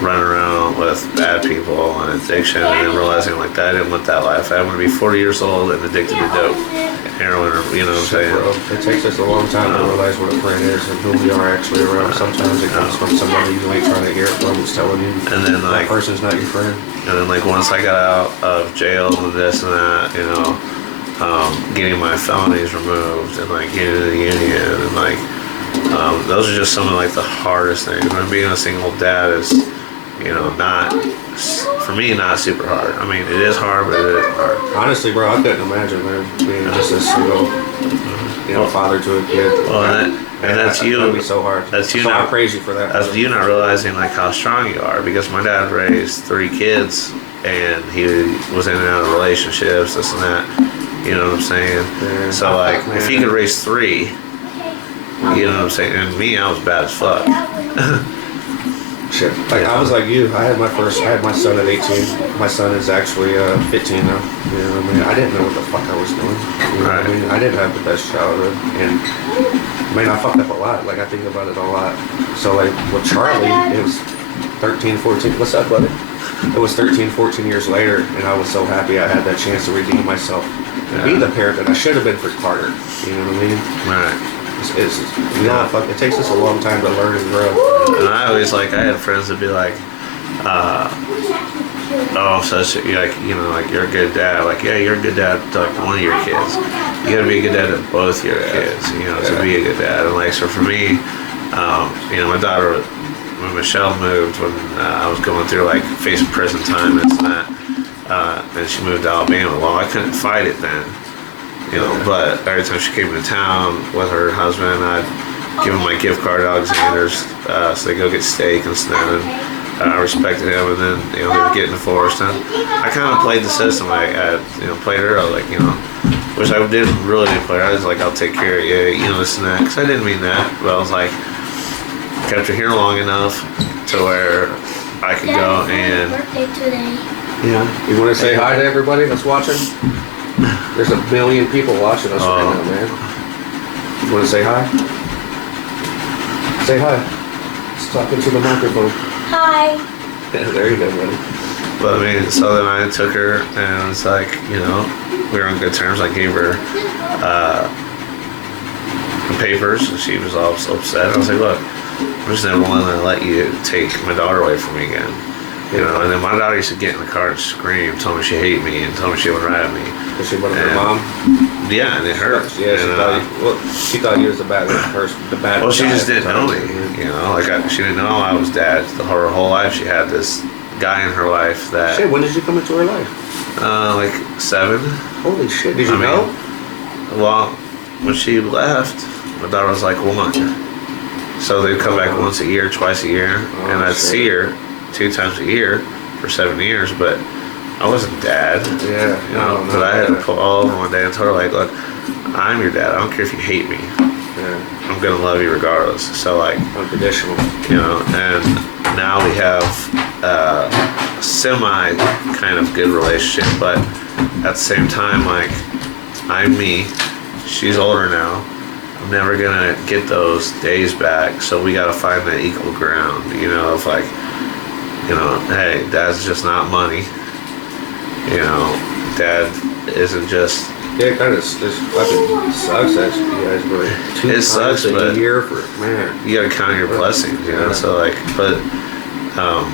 running around with bad people and addiction, and then realizing like that I didn't want that life. I want to be 40 years old and addicted to dope and heroin, or, you know what I'm saying? Bro, it takes us a long time to realize what a friend is and who we are actually around. Sometimes it comes from somebody you ain't trying to hear it from, who's telling you and then like that person's not your friend. And then like once I got out of jail and this and that, you know, getting my felonies removed and like getting to the union and like those are just some of like the hardest things. I mean, being a single dad is, you know, not, for me, not super hard. I mean, it is hard, but it is hard. Honestly, bro, I couldn't imagine, man, being just a single, you know, father to a kid. Well, and that's you. That'd be so hard. That's you. So not, I praise you for that. That's you not realizing like how strong you are, because my dad raised 3 kids and he was in and out of relationships, this and that. You know what I'm saying? Yeah. So like, if he could raise 3, you know what I'm saying? And me, I was bad as fuck. Shit. Like I was like you. I had my son at 18. My son is actually 15 now. You know what I mean? I didn't know what the fuck I was doing. You know what I mean? I didn't have the best childhood, and I mean, I fucked up a lot. Like I think about it a lot. So like with Charlie, it was 13, 14. What's up, buddy? It was 13, 14 years later, and I was so happy I had that chance to redeem myself and be the parent that I should have been for Carter. You know what I mean? Right. It takes us a long time to learn and grow. And I always like, I had friends that be like, oh, such like, you know, like you're a good dad. Like, yeah, you're a good dad to like one of your kids. You gotta be a good dad to both your kids, you know, to be a good dad. And like, so for me, you know, my daughter, when Michelle moved, when I was going through like facing prison time and that, and she moved to Alabama. Well, I couldn't fight it then. You know, but every time she came to town with her husband, I'd give him my gift card to Alexander's, so they go get steak and stuff. And I respected him, and then, you know, they were getting divorced, and I kind of played the system. I you know, played her. I was like, you know, which I didn't really play her. I was like, I'll take care of you, you know, this and that, because I didn't mean that, but I was like, kept her here long enough to where I could go and Yeah. You want to say hi to everybody that's watching? There's 1 million people watching us right now, man. You want to say hi? Say hi. Let's talk into the microphone. Hi. Yeah, there you go, buddy. But I mean, so then I took her, and it's like, you know, we were on good terms. I gave her the papers, and she was all so upset. I was like, look, I'm just never willing to let you take my daughter away from me again. You know, and then my daughter used to get in the car and scream, told me she hated me, and told me she would ride me. Was she one of her mom? Yeah, and it hurt. Yeah, And, she thought you was the bad person. Well, she just didn't know me. You know, like she didn't know I was dad. Her whole life, she had this guy in her life that. Shit, when did you come into her life? Like 7. Holy shit! Did you know? Well, when she left, my daughter was like 1. So they'd come back once a year, twice a year, and I'd see her 2 times a year for 7 years, but I wasn't dad. Yeah. You know, but I had to pull all over one day and told her, like, look, I'm your dad. I don't care if you hate me. Yeah. I'm going to love you regardless. So, like, Unconditional. you know, and now we have a semi kind of good relationship, but at the same time, like, I'm me. She's older now. I'm never gonna get those days back, so we gotta find that equal ground, you know, of like, you know, hey, dad's just not money. You know, dad isn't just. Yeah, it kind of fucking sucks that you guys were 2 It times sucks, a but year for, man. You gotta count your blessings, you know. Yeah. So like, but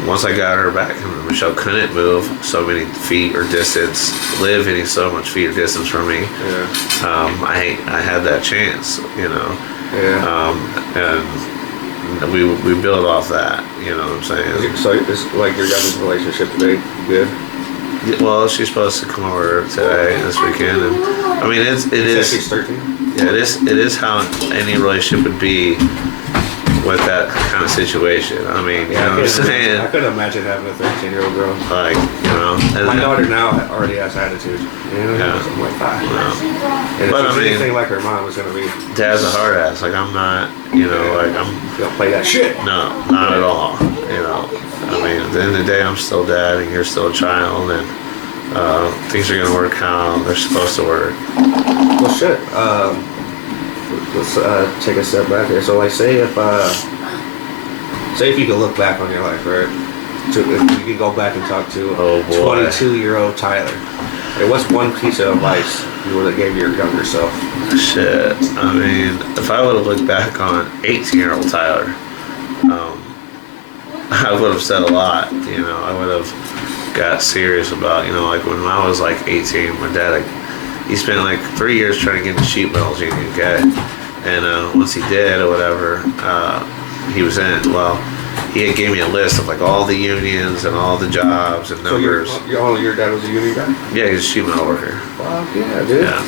once I got her back, and Michelle couldn't move so many feet or distance, live any so much feet or distance from me. Yeah. I had that chance, you know. Yeah. And we build off that, you know what I'm saying? So it's like your guys' relationship today, good? Well, she's supposed to come over today, this weekend, and I mean it is. She's 13. Yeah, it is how any relationship would be with that kind of situation. I mean, you know what I'm saying? I couldn't imagine having a 13-year-old girl. Like, you know. And My daughter now already has attitude. You know, Yeah. I'm like, ah. No. And if But I she's mean- anything like her mom, it's gonna be. Dad's a hard ass. Like, I'm not, you know, like, I'm. You don't play that shit. No, not at all. You know, I mean, at the end of the day, I'm still dad, and you're still a child, and things are gonna work how they're supposed to work. Well, shit. Let's take a step back here. So, like, say if you could look back on your life, right? If you could go back and talk to Oh, boy. 22-year-old Tyler. Hey, what's one piece of advice you would have gave your younger self? Shit. I mean, if I would have looked back on 18-year-old Tyler, I would have said a lot. You know, I would have got serious about, you know, like when I was like 18, my dad, he spent like 3 years trying to get into sheet metals union, okay? And once he did or whatever, he was in. Well, he gave me a list of like all the unions and all the jobs and numbers. So your dad was a union guy? Yeah, he's a sheet metal worker. Fuck yeah, dude. Yeah.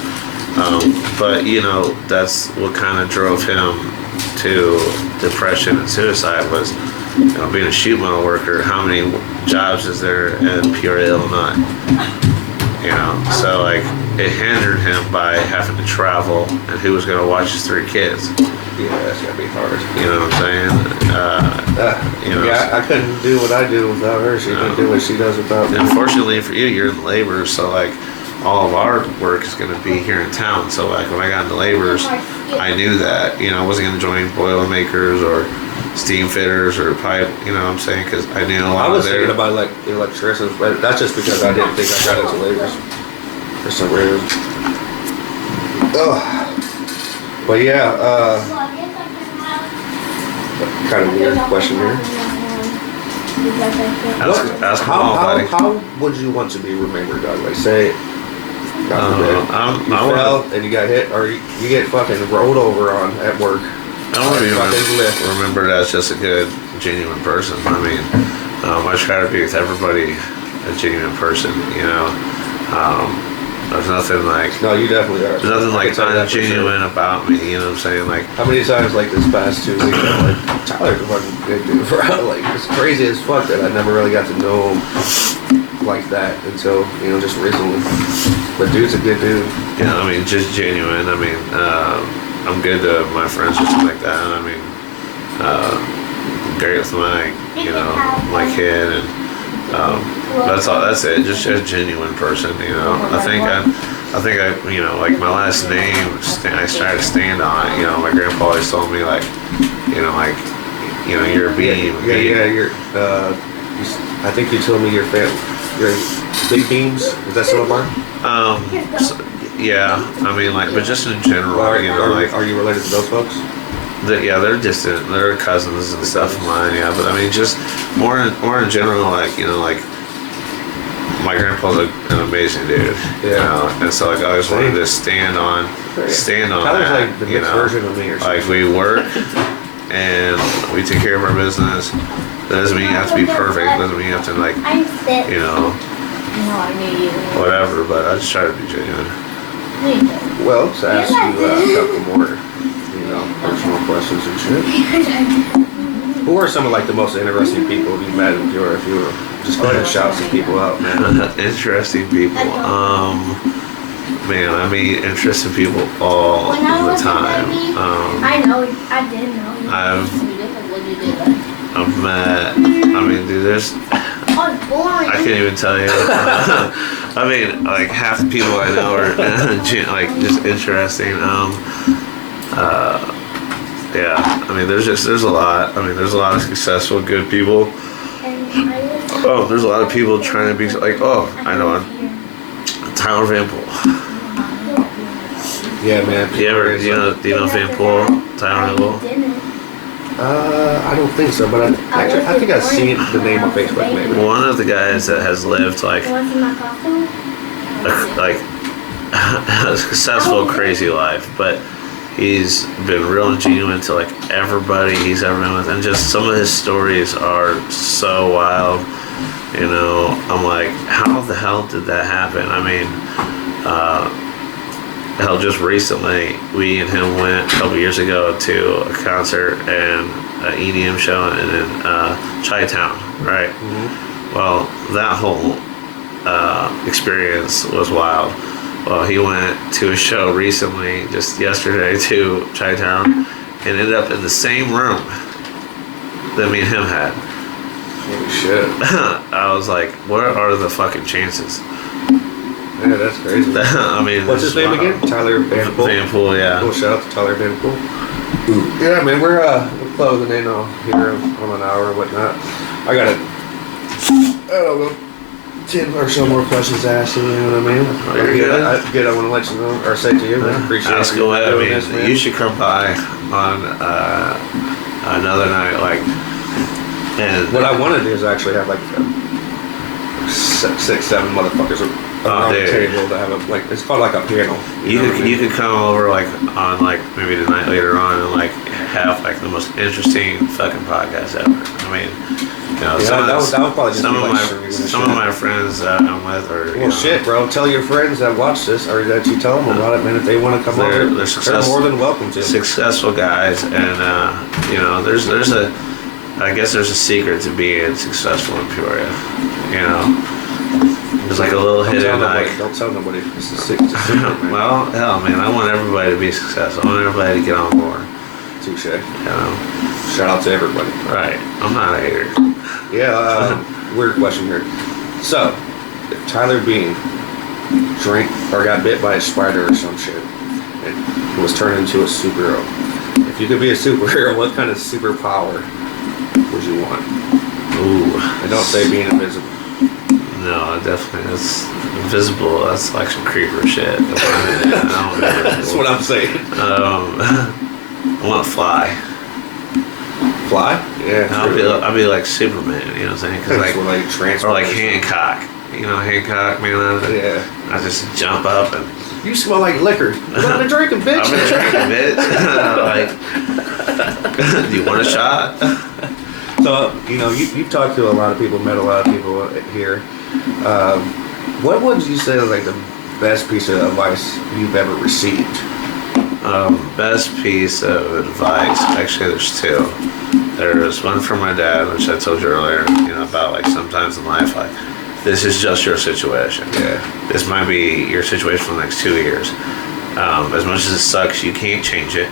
But, you know, that's what kind of drove him to depression and suicide was, you know, being a sheet metal worker, how many jobs is there in Peoria, Illinois? You know, so like it hindered him by having to travel, and who was going to watch his 3 kids? Yeah, that's gotta be hard. You know what I'm saying? You know, yeah, I couldn't do what I do without her. She couldn't do what she does without me. Unfortunately for you, you're in labor, so like all of our work is going to be here in town. So like when I got into labors, I knew that, you know, I wasn't going to join boilermakers or steam fitters or pipe, you know what I'm saying? Because I knew a lot I was of thinking their. about like electricians, but that's just because I didn't think I got into labors for some reason. Ugh. But yeah, kind of weird question here. Ask them all, buddy. How would you want to be remembered, Doug? Like, say, God forbid, you I fell and you got hit, or you get fucking rolled over on at work. want to be Fucking lift. remembered as just a good, genuine person. I mean, I try to be with everybody a genuine person, you know. There's nothing like. No, you definitely are. There's nothing I like can tell you that for sure. ungenuine about me, you know what I'm saying? Like, How many times, like this past 2 weeks, I'm like, Tyler's a fucking good dude, bro. Like, it's crazy as fuck that I never really got to know him like that until, you know, just recently. But dude's a good dude. you know, I mean, just genuine. I mean, I'm good to my friends or something like that. I mean, great with my, you know, my kid, and That's all. That's it. Just a genuine person, you know. I think I, you know, like my last name, I started to stand on it. You know, my grandpa always told me like, you know, you're a Behm. Yeah. You're. I think you told me your big beams. Is that still a bar? Yeah. I mean, like, but just in general, you know, like, are you related to those folks? Yeah, they're distant. They're cousins and stuff of mine. Yeah, but I mean, just more in general, like, you know, like my grandpa's an amazing dude. Yeah. You know? And so like I always wanted to stand on Tyler's that. like the you mixed know, version of me or something. like we work and we take care of our business. That doesn't mean you have to be perfect. Doesn't mean you have to like, you know, whatever. But I just try to be genuine. Well, to ask you a couple more, you know, personal questions and shit. Who are some of like the most interesting people you've met if you were just go ahead and shout some people out, man? Interesting people. Man, I mean interesting people all the time. I know, I didn't know. I've met, I mean, dude, there's, I can't even tell you. I mean, like half the people I know are like just interesting. Yeah, I mean, there's a lot. I mean, there's a lot of successful, good people. Oh, there's a lot of people trying to be like, oh, I know him. Tyler Van Poel. Yeah, man. Do you know Van Poel? Tyler Van Poel? I don't think so, but I think I've seen the name on Facebook maybe. One of the guys that has lived like a successful, crazy life, but he's been real and genuine to like everybody he's ever been with, and just some of his stories are so wild. You know, I'm like, how the hell did that happen? I mean, hell, just recently, we and him went a couple years ago to a concert and an EDM show in Chi-Town, right? Mm-hmm. Well, that whole experience was wild. Well, he went to a show recently, just yesterday, to Chi-Town, and ended up in the same room that me and him had. Holy shit. I was like, what are the fucking chances? Yeah, that's crazy. I mean, what's his name again? Tyler Van Poel. Van Poel, yeah. Cool, shout out to Tyler Van Poel. Yeah, man, we're closing in on here on an hour and whatnot. I don't know, 10 or so more questions to ask you, you know what I mean? Oh, you're good. I want to let you know, or say to you, man, appreciate Ask you away. I doing mean, this, man. you should come by on another night, like. And what I want to do is actually have like 6, 7 motherfuckers around the table to have a like. It's called like a panel. You could come over like on like maybe the night later on and like have like the most interesting fucking podcast ever. I mean, you know, that would probably just some be of like some of my friends that I'm with are. Well, shit, bro. Tell your friends that watch this or that you tell them about it, man. If they want to come over, they're more than welcome to. Successful guys, and you know, I guess there's a secret to being successful in Peoria. You know, there's like a little hidden like. Don't tell nobody. It's a secret, man. Well, hell, man, I want everybody to be successful. I want everybody to get on board. Touche. You know, shout out to everybody. Right. I'm not a hater. Yeah. Weird question here. So, if Tyler Behm drank or got bit by a spider or some shit and was turned into a superhero, if you could be a superhero, what kind of superpower would you want? Ooh. And don't say being invisible. No, definitely. That's invisible. That's like some creeper shit. That's what I'm saying. I want to fly. Fly? Yeah. I'll be like Superman. You know what I'm saying? Cause like, or like Hancock. You know Hancock, man. I just jump up and. You smell like liquor. I've been drinking, bitch. I've been drinking, bitch. Like, do you want a shot? So, you know, you've talked to a lot of people, met a lot of people here. What would you say is like the best piece of advice you've ever received? Best piece of advice. Actually, there's 2. There's one from my dad, which I told you earlier, you know, about like sometimes in life, like, this is just your situation. Yeah. This might be your situation for the next 2 years. As much as it sucks, you can't change it.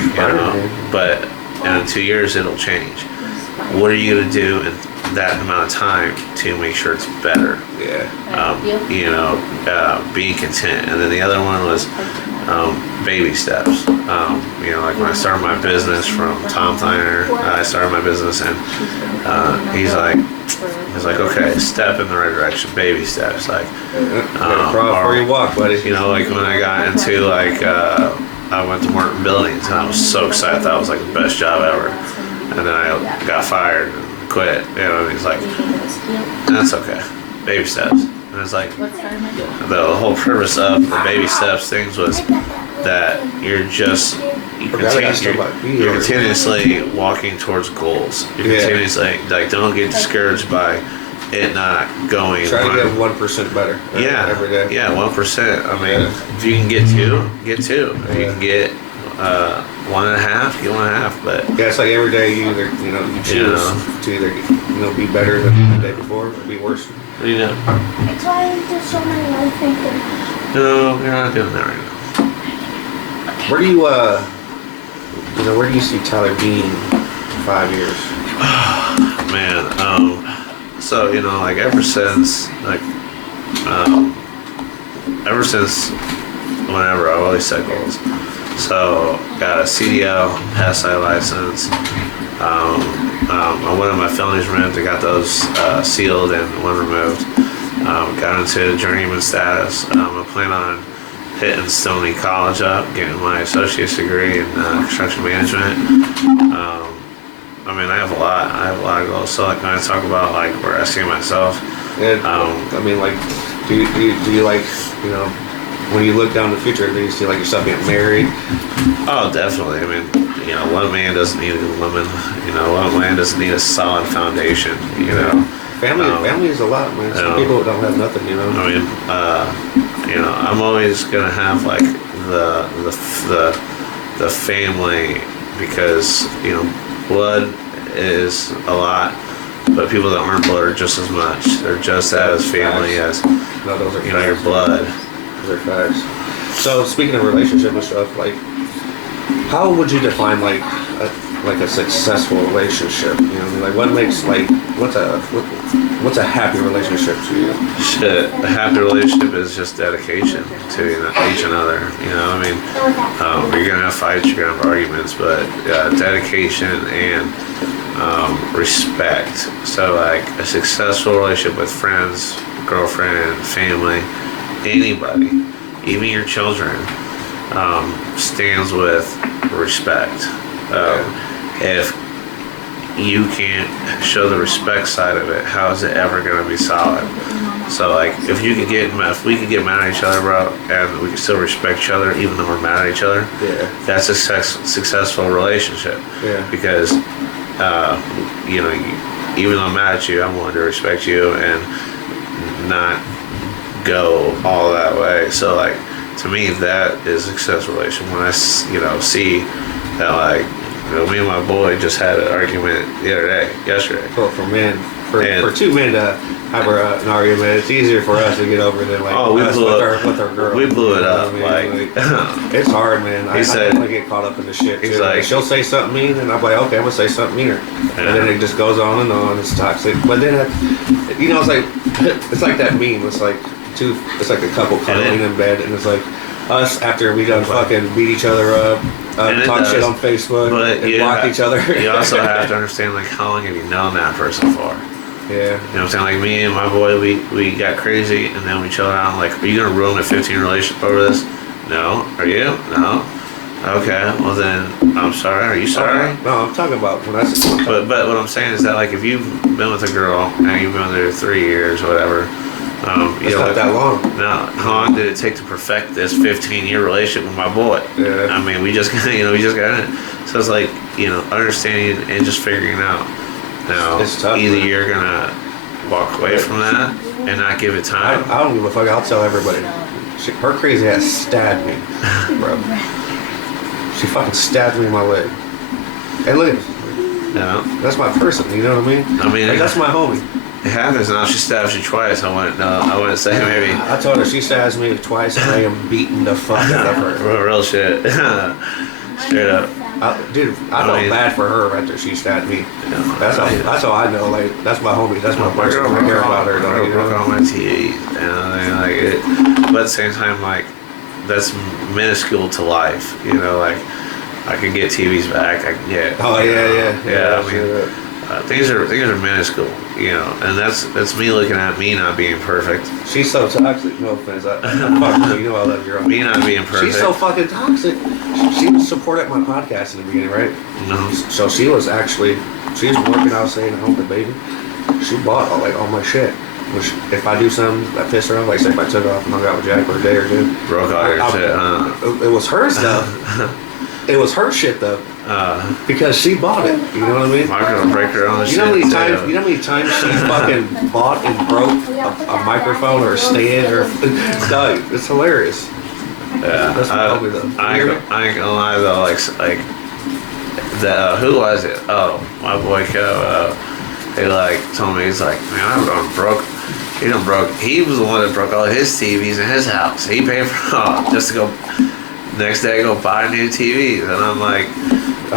You know, but in 2 years, it'll change. What are you gonna do in that amount of time to make sure it's better. Yeah. Being content. And then the other one was baby steps. Like when I started my business from Tom Thiner, I started my business, and he's like, okay, step in the right direction, baby steps. Like, crawl before you walk, buddy. Like when I got into I went to Martin Buildings, and I was so excited. That was like the best job ever. And then I got fired and quit. And he's like, that's okay, baby steps. And it's like, the whole purpose of the baby steps things was that you're continuously walking towards goals. You're continuously, like, don't get discouraged by it not going. Try to get 1% better. Every day. Yeah, 1%. I mean, if you can get 2, get 2. If you can get 1.5, get 1.5. But yeah, it's like every day you either you choose to either be better than the day before or be worse. That's why I do so many other things. No, you're not doing that right now. Where do you see Tyler being in 5 years? Man, so like ever since whenever I've always set goals. So got a CDL, SI license. One of my felonies removed. I got those sealed and one removed. Got into journeyman status. I plan on hitting Stony College up, getting my associate's degree in construction management. I have a lot of goals. So like when I talk about like where I see myself, do you like when you look down the future, do you see like yourself getting married? Oh, definitely. One man doesn't need a woman. One man doesn't need a solid foundation. Family is a lot, man. Some people don't have nothing. I'm always gonna have like the family, because blood is a lot, but people that aren't blood are just as much. They're just as family as those are your blood. Those are facts. So speaking of relationship and stuff, like, how would you define like a successful relationship? Like what makes what's a happy relationship to you? Shit, a happy relationship is just dedication to each another. You're gonna have fights, you're gonna have arguments, but dedication and respect. So like a successful relationship with friends, girlfriend, family, anybody, even your children, stands with respect. If you can't show the respect side of it, how is it ever going to be solid? So like if we could get mad at each other, bro, and we can still respect each other even though we're mad at each other, that's a successful relationship. Because even though I'm mad at you, I'm willing to respect you and not go all that way. So like to me, that is a successful relationship. When I see that, like, me and my boy just had an argument yesterday. Well, for two men to have an argument, it's easier for us to get over than like us with our girl. We blew it up. It's hard, man. I don't want to get caught up in the shit too. He's like, she'll say something mean, and I'm like, okay, I'm gonna say something meaner, and then it just goes on and on. It's toxic. But then, it's like that meme. It's like a couple cuddling in bed, and it's like us after we done fucking beat each other up, talk shit on Facebook, and block each other. You also have to understand, like, how long have you known that person for? Yeah. You know what I'm saying? Like, me and my boy, we got crazy, and then we chilled out. Like, are you gonna ruin a 15-year relationship over this? No. Are you? No. Okay. Well then, I'm sorry. Are you sorry? No, I'm talking about when I said. But what I'm saying is that, like, if you've been with a girl and you've been with her 3 years or whatever. It's not that long. No, how long did it take to perfect this 15-year relationship with my boy? Yeah. We just got in it. So it's like, understanding and just figuring out. Now, it's tough, either man. you're gonna walk away from that and not give it time. I don't give a fuck. I'll tell everybody. Her crazy ass stabbed me, bro. She fucking stabbed me in my leg. Hey, look at this. No. That's my person. You know what I mean? That's my homie. It happens now. She stabs you twice. I wouldn't say maybe. I told her she stabs me twice and I am beating the fuck out of her. Real shit. Straight up. Dude, I felt bad for her after she stabbed me. Yeah. That's how I know. Like, that's my homie. That's my My person. girl I care about her. broke, You broke know? all my TV, and like it. But at the same time, like that's minuscule to life. You know, like I can get TVs back. I can get. Oh yeah. I mean, things are minuscule. You know, and that's me looking at me not being perfect. She's so toxic. No offense. Fuck you. You know I love your. Me not being perfect. She's so fucking toxic. She was supported my podcast in the beginning, right? No. So she was working out, staying home with the baby. She bought all my shit. Which, if I do something that pissed her off, like say if I took off and hung out with Jack for a day or two, Broke all your shit, huh? It was her stuff. It was her shit though, because she bought it. You know what I mean? My girl break her own You shit. know how many too. times? You know how many times she fucking bought and broke a microphone or a stand or? Dog, it's hilarious. Yeah, That's my homie though. I ain't gonna lie though, like the who was it? Oh, my boy Kev. He like told me, he's like, man, I done broke. He done broke. He was the one that broke all his TVs in his house. He paid for all just to go next day go buy new TVs, and I'm like,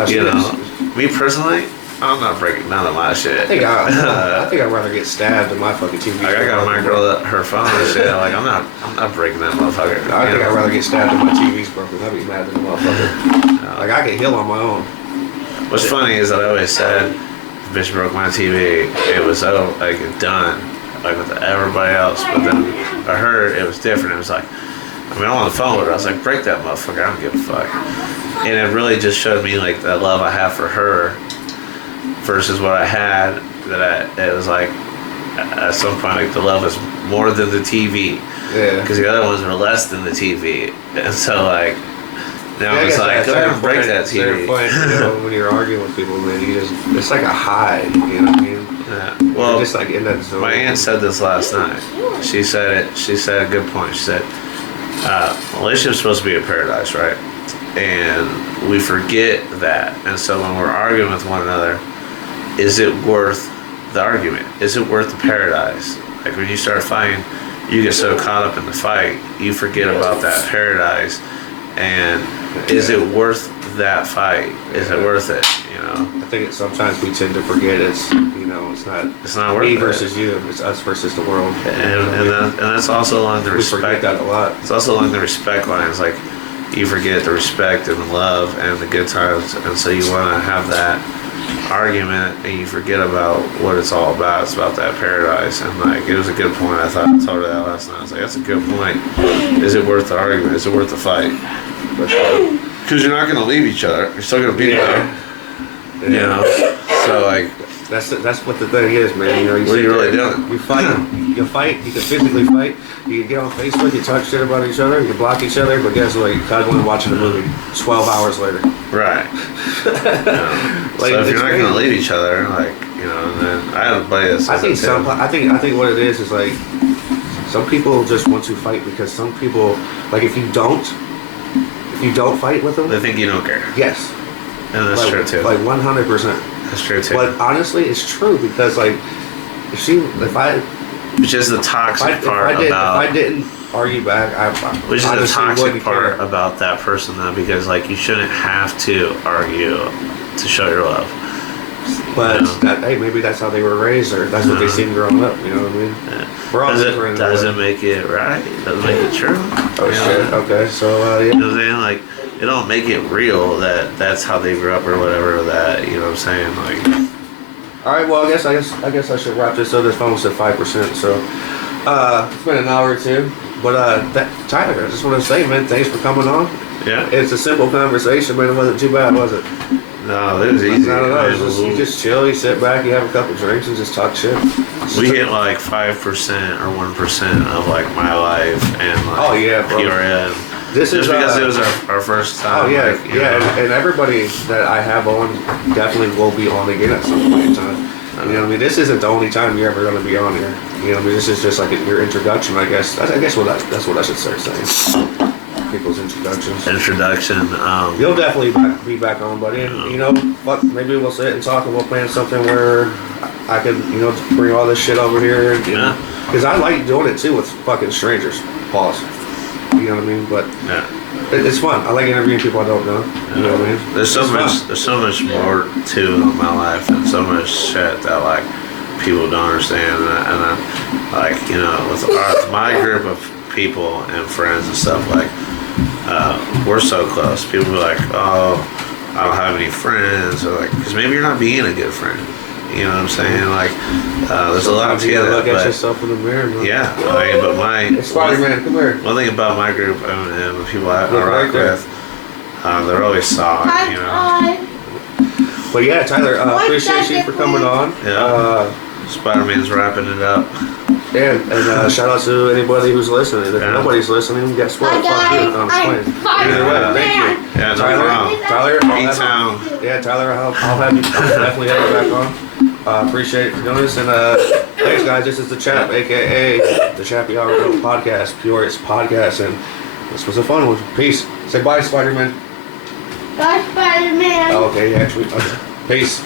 you know, me personally, I'm not breaking none of my shit. I think I'd rather get stabbed than my fucking TV. Like I got my girl her phone and shit. Like I'm not breaking that motherfucker. I think I'd rather get stabbed than my TV's broken. I'd be mad than a motherfucker. Like I can heal on my own. What's funny is that I always said, if bitch broke my TV, it was so like done, like with everybody else. But then I heard it was different. It was like, I mean, I'm on the phone with her. I was like, break that motherfucker. I don't give a fuck. And it really just showed me like that love I have for her versus what I had. It was like at some point like the love is more than the TV. Yeah. Because the other ones were less than the TV, and so like. Now it's like, go ahead and break that TV. Point, you know, when you're arguing with people, man, it's like a high, you know what I mean? Yeah. Well, you're just like in that zone. My aunt said this last night. She said a good point. She said, relationship's supposed to be a paradise, right? And we forget that. And so when we're arguing with one another, is it worth the argument? Is it worth the paradise? Like when you start fighting, you get so caught up in the fight, you forget about that paradise. And is it worth that fight? Is it worth it? You know. I think sometimes we tend to forget it's not worth me it. versus you. It's us versus the world. And that's also along the respect. We forget that a lot. It's also along the respect lines. Like you forget the respect and the love and the good times, and so you want to have that argument, and you forget about what it's all about. It's about that paradise. And like it was a good point. I thought I told her that last night. I was like, that's a good point. Is it worth the argument? Is it worth the fight? Because you're not going to leave each other. You're still going to be there. You know. So like that's what the thing is, man. You know, what are you really doing? We fight. You fight. You can physically fight. You can get on Facebook. You talk shit about each other. You can block each other. But guess what? You're cuddling and watching a movie 12 hours later. Right. Like, so if you're not crazy. going to leave each other, like you know, and then I have a buddy that says I think what it is like some people just want to fight because some people like if you don't fight with them, they think you don't care. Yes. And that's true too. Like 100%. That's true too. But honestly, it's true because like which is the toxic part about. If I didn't argue back, which is the toxic part care. about that person though, because like you shouldn't have to argue to show your love. But you know? hey, maybe that's how they were raised, or that's what they seen growing up. You know what I mean? Yeah. We're all different. Doesn't make it right. Doesn't make it true. Oh shit. Okay, so yeah. You know what I'm saying? Like it don't make it real that that's how they grew up or whatever. That you know what I'm saying? Like. All right. Well, I guess I should wrap this up. This phone said 5%. So it's been an hour or two. But Tyler, I just want to say, man, thanks for coming on. Yeah. It's a simple conversation, man. It wasn't too bad, was it? No, it was easy. Not at all. You just chill, you sit back, you have a couple drinks, and just talk shit. We hit like 5% or 1% of like my life and like oh yeah, bro. PRN. This Just is because it was our first time. Oh yeah, like, you know. and everybody that I have on definitely will be on again at some point in time. You know what I mean? This isn't the only time you're ever going to be on here. You know what I mean? This is just like your introduction, I guess. I guess that's what I should start saying. People's introductions. You'll definitely be back on, buddy. And, you know, fuck, maybe we'll sit and talk and we'll plan something where I can, you know, bring all this shit over here. Because I like doing it too with fucking strangers. Pause. You know what I mean? But It's fun. I like interviewing people I don't know. You know what I mean? There's so It's much. fun. There's so much more to my life, and so much shit that like people don't understand. And like with my group of people and friends and stuff, like we're so close. People be like, "Oh, I don't have any friends," or like, because maybe you're not being a good friend. You know what I'm saying? Like, there's a lot to You gotta that. look at But yourself in the mirror. Man. yeah, I mean, but It's Spider-Man. Come here. one thing about my group and the people I Look right rock there. with, they're always solid. You know. Hi. But yeah, Tyler, What's appreciate you that for coming on. Yeah. Spider-Man's wrapping it up. And shout out to anybody who's listening. If Yeah. nobody's listening, guess what? Hi Fuck you. guys. I'm I'm playing. Either way, thank you. Yeah, no Tyler, problem. Tyler, I'll have, Town. yeah, Tyler, I'll have you. I'll definitely have you back on. Appreciate it for doing this. And thanks, guys. This is the Chap, aka the Chappy Hour Podcast, Peoria's podcast, and this was a fun one. Peace. Say bye, Spider-Man. Bye, Spider-Man. Okay, actually, peace.